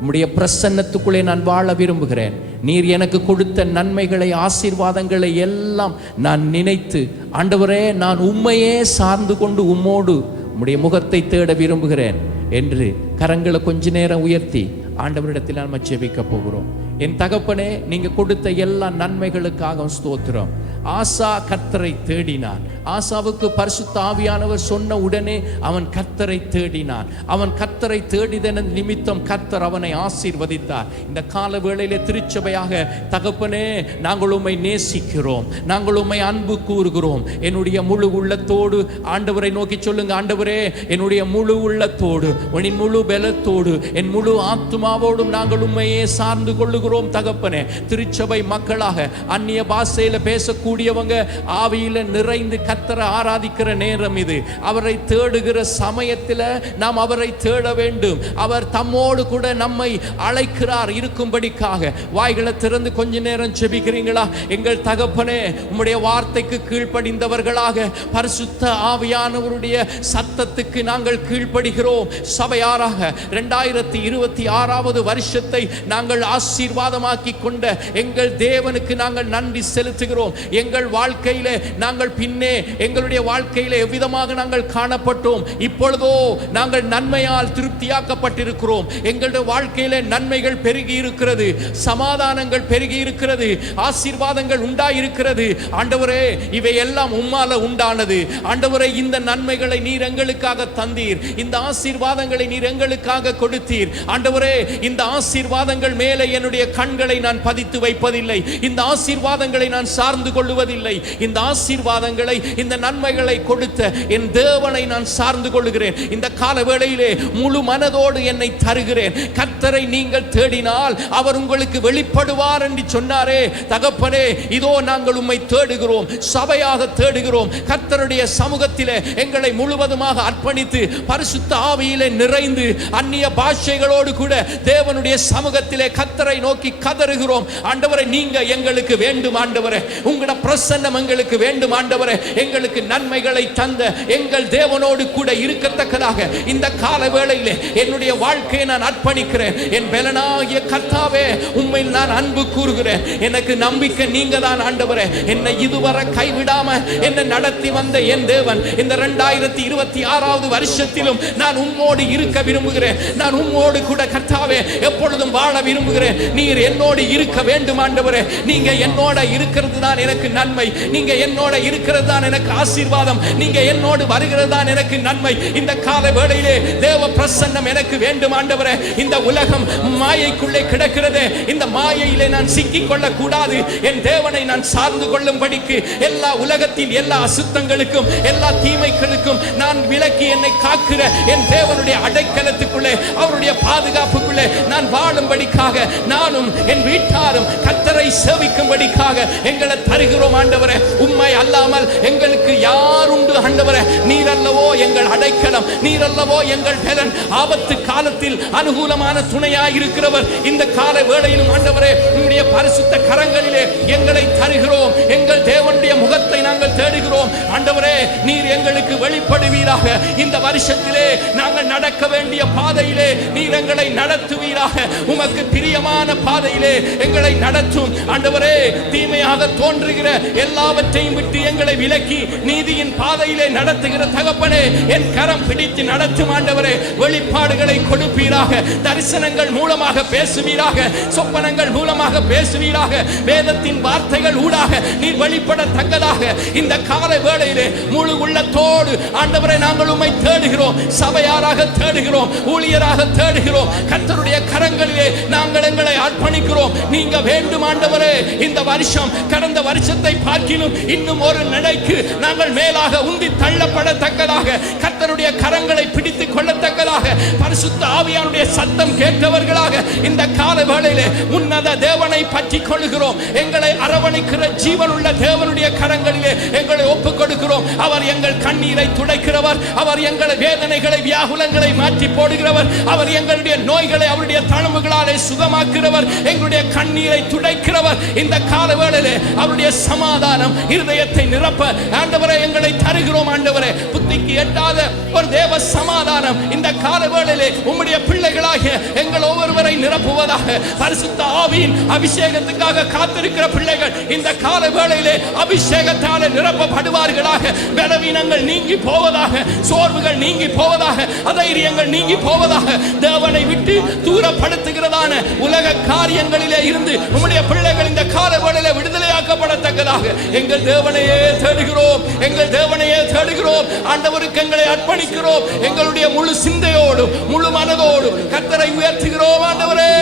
உம்முடைய பிரசன்னத்துக்குள்ளே நான் வாழ விரும்புகிறேன். நீர் எனக்கு கொடுத்த நன்மைகளை, ஆசீர்வாதங்களை எல்லாம் நான் நினைத்து, ஆண்டவரே, நான் உம்மையே சார்ந்து கொண்டு உம்மோடு உம்முடைய முகத்தை தேட விரும்புகிறேன் என்று கரங்களை கொஞ்ச நேரம் உயர்த்தி ஆண்டவரிடத்தில் நம்ம ஜெபிக்க போகிறோம். என் தகப்பனே, நீங்க கொடுத்த எல்லா நன்மைகளுக்காக ஸ்தோத்திரம். ஆசா கர்த்தரை தேடினான். ஆசாவுக்கு பரிசுத்த ஆவியானவர் சொன்ன உடனே அவன் கர்த்தரை தேடினான். அவன் கர்த்தரை தேடிதன நிமித்தம் கர்த்தர் அவனை ஆசீர்வதித்தார். இந்த கால வேளையிலே திருச்சபையாக, தகப்பனே, நாங்கள் உம்மை நேசிக்கிறோம், நாங்கள் உம்மை அன்பு கூறுகிறோம். என்னுடைய முழு உள்ளத்தோடு ஆண்டவரை நோக்கி சொல்லுங்க, ஆண்டவரே, என்னுடைய முழு உள்ளத்தோடு, என் முழு பலத்தோடு, என் முழு ஆத்துமாவோடும் நாங்கள் உம்மையே சார்ந்து கொள்ளுகிறோம். தகப்பனே, திருச்சபை மக்களாக அந்நிய பாஷையில பேசக்கூடியவங்க ஆவியில நிறைந்து கர்த்தரை ஆராதிக்கிற நேரம் இது. அவரை தேடுகிற சமயத்தில் நாம் அவரை தேட வேண்டும். அவர் தம்மோடு கூட நம்மை அழைக்கிறார் இருக்கும்படிக்காக. வாய்களை திறந்து கொஞ்ச நேரம் ஜெபிக்கிறீங்களா? எங்கள் தகப்பனே, உம்முடைய வார்த்தைக்கு கீழ்ப்படிந்தவர்களாக பரிசுத்த ஆவியானவருடைய சத்தத்துக்கு நாங்கள் கீழ்ப்படுகிறோம். சபையாராக 2026 வருஷத்தை நாங்கள் ஆசீர்வாதமாக்கி கொண்ட எங்கள் தேவனுக்கு நாங்கள் நன்றி செலுத்துகிறோம். எங்கள் வாழ்க்கையிலே நாங்கள் பின்னே, எங்களுடைய வாழ்க்கையிலே எவ்விதமாக நாங்கள் காணப்பட்டோம், இப்பொழுதோ நாங்கள் நன்மையால் திருப்தியாக்கப்பட்டிருக்கிறோம். எங்களுடைய வாழ்க்கையிலே நன்மைகள் பெருகி இருக்கிறது, சமாதானங்கள் பெருகி இருக்கிறது, ஆசீர்வாதங்கள் உண்டாயிருக்கிறது. ஆண்டவரே, இவை எல்லாம் உம்மால உண்டானது. ஆண்டவரே, இந்த நன்மைகளை நீர் எங்களுக்காக தந்தீர், இந்த ஆசீர்வாதங்களை நீர் எங்களுக்காக கொடுத்தீர். ஆண்டவரே, இந்த ஆசீர்வாதங்கள் மேலே என்னுடைய கண்களை நான் பதித்து வைப்பதில்லை, இந்த ஆசீர்வாதங்களை நான் சார்ந்து கொள்வதில்லை. இந்த ஆசீர்வாதங்களை, இந்த நன்மைகளை கொடுத்த என் தேவனை நான் சார்ந்து கொள்கிறேன். இந்த கால வேளையிலே முழு மனதோடு என்னை தருகிறேன். கர்த்தரை நீங்கள் தேடினால் அவர் உங்களுக்கு வெளிப்படுவார் என்று சொன்னாரே. தகப்பனே, இதோ நாங்கள் உம்மை தேடுகிறோம், சபையாக தேடுகிறோம். கர்த்தருடைய சமூகத்திலே எங்களை முழுவதுமாக அர்ப்பணித்து பரிசுத்த ஆவியிலே நிறைந்து அந்நிய பாஷைகளோடு கூட தேவனுடைய சமூகத்திலே கர்த்தரை நோக்கி கதறுகிறோம். ஆண்டவரே, நீங்க எங்களுக்கு வேண்டும். ஆண்டவரே, உங்களுடைய பிரசன்னம் எங்களுக்கு வேண்டும். ஆண்டவரே, எங்களுக்கு நன்மைகளை தந்த எங்கள் தேவனோடு கூட இருக்கத்தக்கதாக இந்த கால வேளையிலே என்னுடைய வாழ்க்கையை நான் அர்ப்பணிக்கிறேன். என் பலனாகிய கர்த்தாவே, உம்மையில் நான் அன்பு கூறுகிறேன். எனக்கு நம்பிக்கை நீங்க தான். ஆண்டவரே, என்னை இதுவரை கைவிடாம என்னை நடத்தி வந்த என் தேவன், இந்த 2026 வருஷத்திலும் நான் உம்மோடு இருக்க விரும்புகிறேன். நான் உம்மோடு கூட கர்த்தாவே எப்பொழுதும் வாழ விரும்புகிறேன். நீர் என்னோடு இருக்க வேண்டும். ஆண்டவரே, நீங்க என்னோட இருக்கிறது தான் எனக்கு நன்மை, நீங்க என்னோட இருக்கிறது தான் எனக்கு ஆசீர்வாதம். நீங்க என்னோடு வருகிறதான் எனக்கு நன்மை. இந்த கால வேளையிலே தேவ பிரசன்னம் எனக்கு வேண்டும் ஆண்டவரே. இந்த உலகம் மாயைக்குள்ளே கிடக்கிறது. இந்த மாயையிலே நான் சிக்கிக் கொள்ள கூடாது. என் தேவனை நான் சார்ந்து கொள்ளும்படிக்கு எல்லா உலகத்தின் எல்லா அசுத்தங்களுக்கும் எல்லா தீமைகளுக்கும் நான் விலக்கி என்னை காக்கிற என் தேவனுடைய அடைக்கலத்துக்குள்ளே அவருடைய பாதுகாப்புக்குள்ளே நான் வாழும்படிக்காக நானும் என் வீட்டாரும் கர்த்தரை சேவிக்கும்படிக்காக எங்களை தருகிறோம் ஆண்டவரே. உம்மை அல்லாமல் எங்களுக்கு யார் உண்டு ஆண்டவரே? நீர் அல்லவோ எங்கள் அடைக்கலம், நீர் அல்லவோ எங்கள் பலன். ஆபத்து காலத்தில் அனுகூலமான துணையாய் இருக்கிறவர். இந்த கால வேளையிலும் ஆண்டவரே உம்முடைய பரிசுத்த கரங்களிலே எங்களை தருகிறோம். எங்கள் தேவனுடைய முகத்தை நாங்கள் தேடுகிறோம் ஆண்டவரே. நீர் எங்களுக்கு வெளிப்படுவீராக. இந்த வருஷத்திலே நாங்கள் நடக்க வேண்டிய பாதையிலே நீர் எங்களை நடத்துவீராக. உமக்கு பிரியமான பாதையிலே எங்களை நடத்தும் ஆண்டவரே. தீமையாக தோன்றுகிற எல்லாவற்றையும் விட்டு எங்களை விலக்கி நீதியின் பாதையிலே நடத்துகிற தகப்பனே, என் கரம் பிடித்து நடத்தும் ஆண்டவரே. வெளிப்பாடுகளை கொடுப்பீராக. தரிசனங்கள் மூலமாக பேசுவீராக. சொப்பனங்கள் மூலமாக பேசுவீராக. வேதத்தின் வார்த்தைகள் ஊடாக நீர் வெளிப்படத்தக்கதாக இந்த கால வேளையிலே முழு உள்ளத்தோடு ஆண்டவரே நாங்கள் உம்மை தேடுகிறோம். சபையாராக தேடுகிறோம், ஊழியராக தேடுகிறோம். கர்த்தருடைய கரங்களிலே நாங்கள் எங்களை அர்ப்பணிக்கிறோம். நீங்க வேண்டும் ஆண்டவரே. இந்த வருஷம் கடந்த வருஷத்தை பார்க்கிலும் இன்னும் ஒரு நிலைக்கு நாங்கள் மேலாக உந்தி தள்ளப்படத்தக்கதாக கர்த்தருடைய கரங்களை பிடித்துக் கொள்ளத்தக்கதாக பரிசுத்த ஆவியானுடைய சத்தம் கேட்டவர்களாக இந்த கால வேளையிலே உன்னத தேவனை பற்றி கொள்கிறோம். எங்களை அரவணைக்கிற ஜீவனுள்ள தேவனுடைய கரங்களிலே எங்களை ஒப்புக் கொடுக்கிறோம். அவர் எங்கள் கண்ணீரை துடைக்கிறவர். அவர் எங்கள் வேதனைகளை வியாகுலங்களை மாற்றி போடுகிறவர். அவர் எங்களுடைய நோய்களை அவருடைய தழும்புகளாலே சுகமாக்குகிறவர். எங்களுடைய கண்ணீரை துடைக்கிறவர். இந்த கால வேளையிலே அவருடைய சமாதானம் இருதயத்தை நிரப்ப ஆண்டவரே எங்களை தருகிறோம் ஆண்டவரே. புத்திக்கு எட்டாத ஒரு தேவ சமாதானம் இந்த கால வேளையிலே உம்முடைய பிள்ளைகளாகிய எங்கள் ஒவ்வொருவரை நிரப்புவதாக. பரிசுத்த ஆவியின் அபிஷேகத்துக்காக காத்திருக்கிற பிள்ளைகள் இந்த கால வேளையிலே அபிஷேகத்தால் நிரப்பப்படுவார்களாக. பலவீனங்கள் நீங்கி போவதாக, சோர்வுகள் நீங்கி போவதாக, அதைரியங்கள் நீங்கி போவதாக. தேவனை விட்டு தூரப்படுத்துகிறதான உலக காரியங்களிலே இருந்து உம்முடைய பிள்ளைகள் இந்த கால வேளையிலே விடுதலையாக்கப்படத்தக்கதாக எங்கள் தேவனையே தேடுகிறோம். எங்கள் தேவனையே தேடுகிறோம் ஆண்டவருக்கு எங்களை அர்ப்பணிக்கிறோம். எங்களுடைய முழு சிந்தையோடு முழு மனதோடு கர்த்தரை உயர்த்துகிறோம் ஆண்டவரே.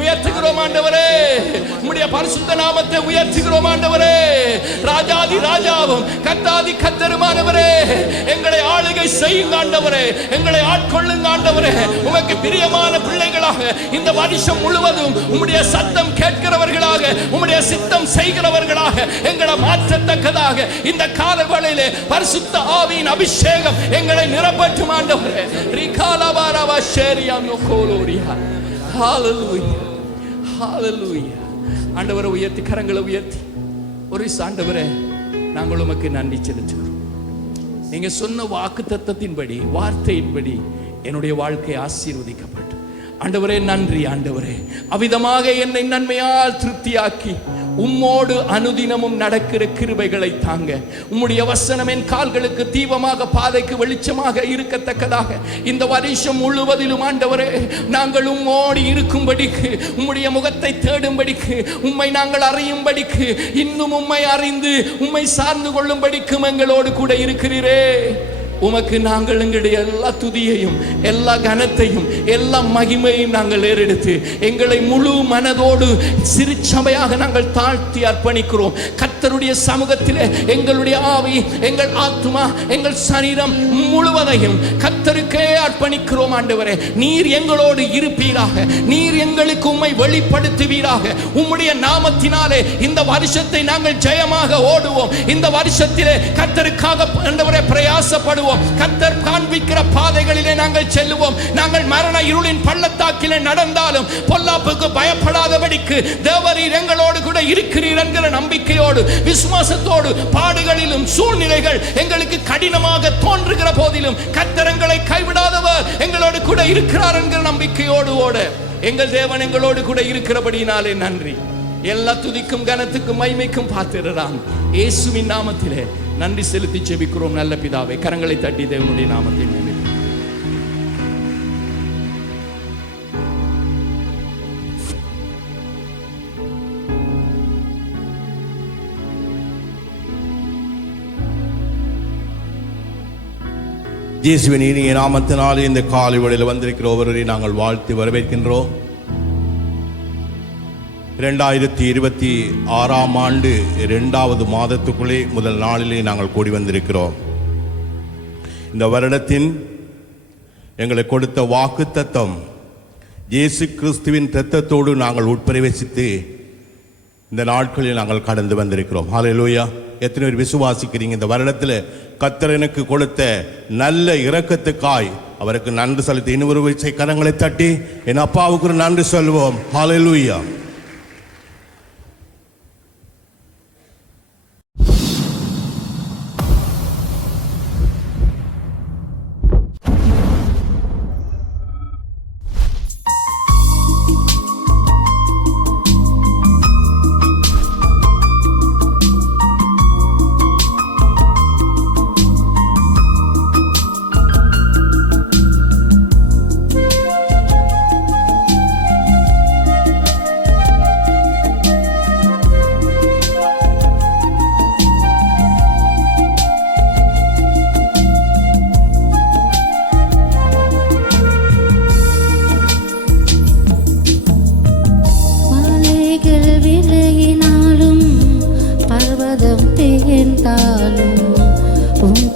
உயர்த்துகிறோம் ஆண்டவரே. உம்முடைய பரிசுத்த நாமத்தை உயர்த்துகிறோம் ஆண்டவரே. ராஜாதி ராஜாவும் கர்த்தாதி கர்த்தருமானவரே, எங்களை ஆளுகை செய்யுங்க ஆண்டவரே. எங்களை ஆட்கொள்ளுங்க ஆண்டவரே. உமக்கு பிரியமான பிள்ளைகளாக இந்த வருஷம் முழுவதும் உம்முடைய சத்தம் கேட்கிறவர்களாக, உம்முடைய சித்தம் செய்கிறவர்களாக எங்களை மாற்றத்தக்கதாக இந்த கால வேளையிலே பரிசுத்த ஆவியின் அபிஷேகம் எங்களை நிரப்பட்டும் ஆண்டவரே. ரிகாலபாரவா ஷேரியாம் நோகோலோரியா. ஹalleluya ஹalleluya. ஆண்டவரை உயர்த்தி கரங்களை உயர்த்தி ஒரு ஆண்டவரே நாங்கள் உமக்கு நன்றி செலுத்துகிறோம். நீங்க சொன்ன வாக்குத்தத்தத்தின்படி வார்த்தையின்படி என்னுடைய வாழ்க்கை ஆசீர்வதிக்கப்பட்டு ஆண்டவரே நன்றி ஆண்டவரே. அவ்விதமாக என்னை நன்மையால் திருப்தியாக்கி உம்மோடு அனுதினமும் நடக்கிற கிருபைகளை தாங்க. உம்முடைய வசனம் என் கால்களுக்கு தீபமாக பாதைக்கு வெளிச்சமாக இருக்கத்தக்கதாக இந்த வருஷம் முழுவதிலும் ஆண்டவரே நாங்கள் உம்மோடு இருக்கும்படிக்கு, உம்முடைய முகத்தை தேடும்படிக்கு, உம்மை நாங்கள் அறியும்படிக்கு, இன்னும் உம்மை அறிந்து உம்மை சார்ந்து கொள்ளும்படிக்கும் எங்களோடு கூட இருக்கிறீரே. உமக்கு நாங்கள் எங்களுடைய எல்லா துதியையும் எல்லா கனத்தையும் எல்லா மகிமையும் நாங்கள் ஏறெடுத்து எங்களை முழு மனதோடு சிறுசபையாக நாங்கள் தாழ்த்தி அர்ப்பணிக்கிறோம். கர்த்தருடைய சமூகத்திலே எங்களுடைய ஆவி, எங்கள் ஆத்துமா, எங்கள் சரீரம் முழுவதையும் கர்த்தருக்கே அர்ப்பணிக்கிறோம் ஆண்டவரே. நீர் எங்களோடு இருப்பீராக. நீர் எங்களுக்கு உம்மை வெளிப்படுத்துவீராக. உம்முடைய நாமத்தினாலே இந்த வருஷத்தை நாங்கள் ஜெயமாக ஓடுவோம். இந்த வருஷத்திலே கர்த்தருக்காக ஆண்டவரே பிரயாசப்படுவோம். கர்த்தர் காண்பிக்கிற பாதைகளிலே நாங்கள் செல்லுவோம். நாங்கள் மரண இருளின் பள்ளத்தாக்கிலே நடந்தாலும் பொல்லாப்புக்கு பயப்படாதபடிக்கு தேவரீர் எங்களோடு கூட இருக்கிறீர் என்கிற நம்பிக்கையோடு விசுவாசத்தோடு பாடுகளிலும் சூழ்நிலைகள் எங்களுக்கு கடினமாக தோன்றுகிற போதிலும் கர்த்தர் எங்களை கைவிடாதவர், எங்களோடு கூட இருக்கிறார் என்கிற நம்பிக்கையோடு ஓட எங்கள் தேவன் எங்களோடு கூட இருக்கிறபடியினாலே நன்றி. எல்லா துதிக்கும் கனத்துக்கும் மகிமைக்கும் பாத்திரராம் இயேசுவின் நாமத்திலே நன்றி செலுத்தி ஜெபிக்கிறோம் நல்ல பிதாவே. கரங்களை தட்டி தேவனுடைய நாமத்தை மேலே இயேசுவின் இனிய நாமத்தினாலே இந்த காலை வேளையில் வந்திருக்கிற ஒவ்வொருவரை நாங்கள் வாழ்த்து வரவேற்கின்றோம். 2026ஆம் ஆண்டு 2வது மாதத்துக்குள்ளே முதல் நாளிலே நாங்கள் கூடி வந்திருக்கிறோம். இந்த வருடத்தின் எங்களை கொடுத்த வாக்குத்தத்தம் இயேசு கிறிஸ்துவின் இரத்தத்தோடு நாங்கள் உட்பிரவேசித்து இந்த நாட்களில் நாங்கள் கடந்து வந்திருக்கிறோம். ஹல்லேலூயா! எத்தனை பேர் விசுவாசிக்கிறீங்க? இந்த வருடத்தில் கர்த்தர் எனக்கு கொடுத்த நல்ல இரக்கத்துக்காய் அவருக்கு நன்றி செலுத்தி இன்னொரு விசை கரங்களை தட்டி என் அப்பாவுக்கு ஒரு நன்றி சொல்வோம். ஹல்லேலூயா!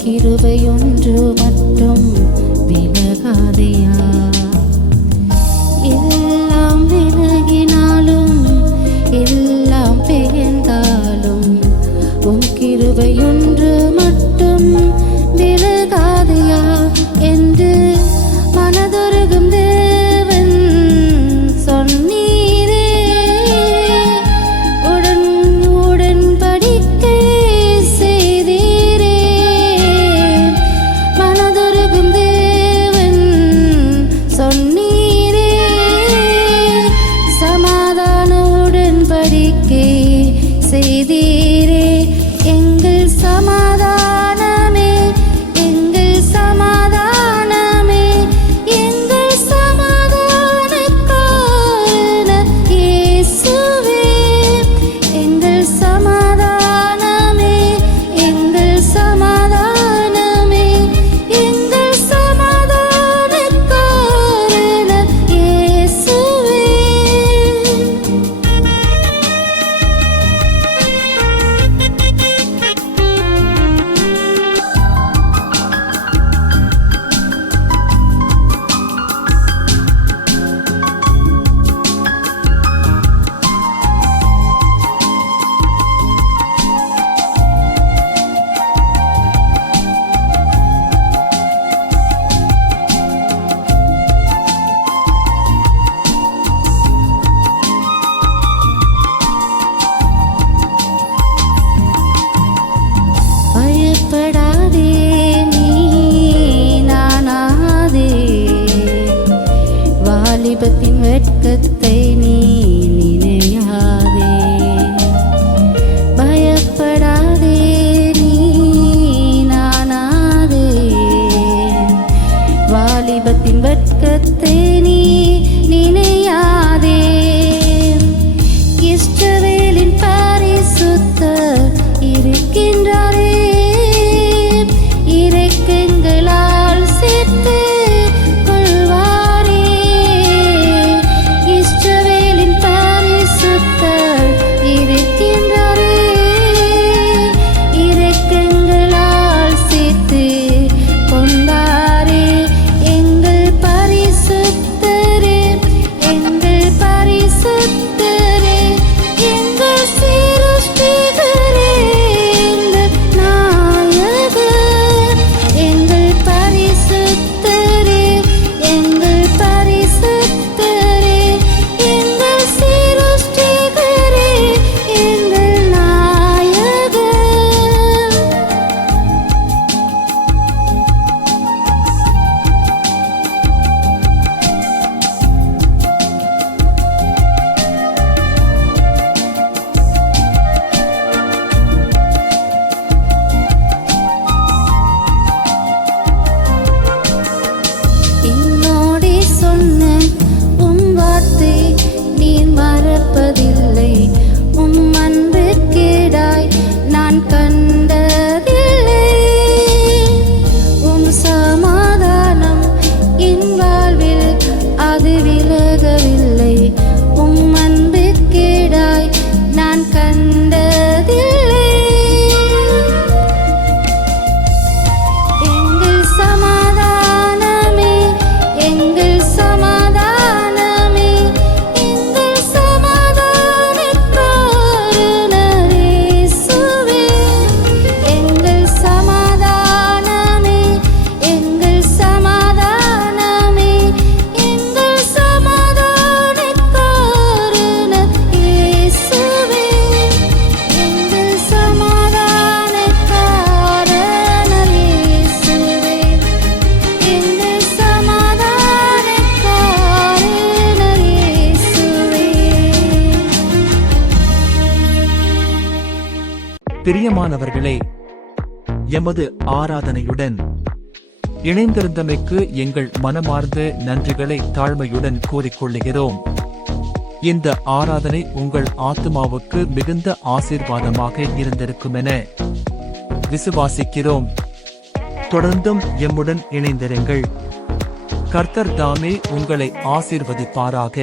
கிருபையொன்று மட்டும் விலகாதையா. எல்லாம் விலகினாலும் எல்லாம் பெயர்ந்தாலும் உன் கிருபையொன்று மட்டும் விலகாதையா என்று மனதுருகும் தேவன் சொன்னீரே. உடன்படிக்கை செய்தீரே. மனதுருகும் தேவன் சொன்னீரே. சமாதான உடன்படிக்கை செய்தீரே. எங்கள் சமாதானமே, எங்கள் சமாதானமே, எங்கள் சமாதானக்காரர் இயேசுவே. எங்கள் சமாதானமே, எங்கள் சமாதானமே, எங்கள் சமாதானக்காரர் இயேசுவே. பயப்படாதே, நீ நானாதே. வாலிபத்தின் வெட்கத்தை நீ நினையாதே. பயப்படாதே, நீ நானாதே. வாலிபத்தின் வெட்கத்தை நீ நினையாதே. இஸ்ரவேலின் பரிசுத்தர் இருக்கின்றாரே. இரக்கங்களால் சேர்த்து கொள்வாரே. இஸ்ரவேலின் பரிசுத்தர் இருக்கின்றாரே. இரக்கங்களால் சேர்த்து கொண்டாரே. எங்கள் பரிசுத்த இருக்கவில்லை, உம் அன்புக்கீடாய் நான் கண்டதில்லை. எங்கள் சமாதானமே, எங்கள் சமாதானமே, எங்கள் சமாதானக்காரனே இயேசுவே. எங்கள் சமாதானமே, எங்கள் சமாதானமே, எங்கள் சமாதானக்காரனே இயேசுவே. எங்கள் சமாதானக்காரனே இயேசுவே. எங்கள் சமாதானக்காரனே இயேசுவே. பிரியமானவர்களே, எமது ஆராதனையுடன் இணைந்திருந்தமைக்கு எங்கள் மனமார்ந்த நன்றிகளை தாழ்மையுடன் கூறிக்கொள்ளுகிறோம். இந்த ஆராதனை உங்கள் ஆத்துமாவுக்கு மிகுந்த ஆசீர்வாதமாக இருந்திருக்குமென விசுவாசிக்கிறோம். தொடர்ந்தும் எம்முடன் இணைந்திருங்கள். கர்த்தர் தாமே உங்களை ஆசீர்வதிப்பாராக.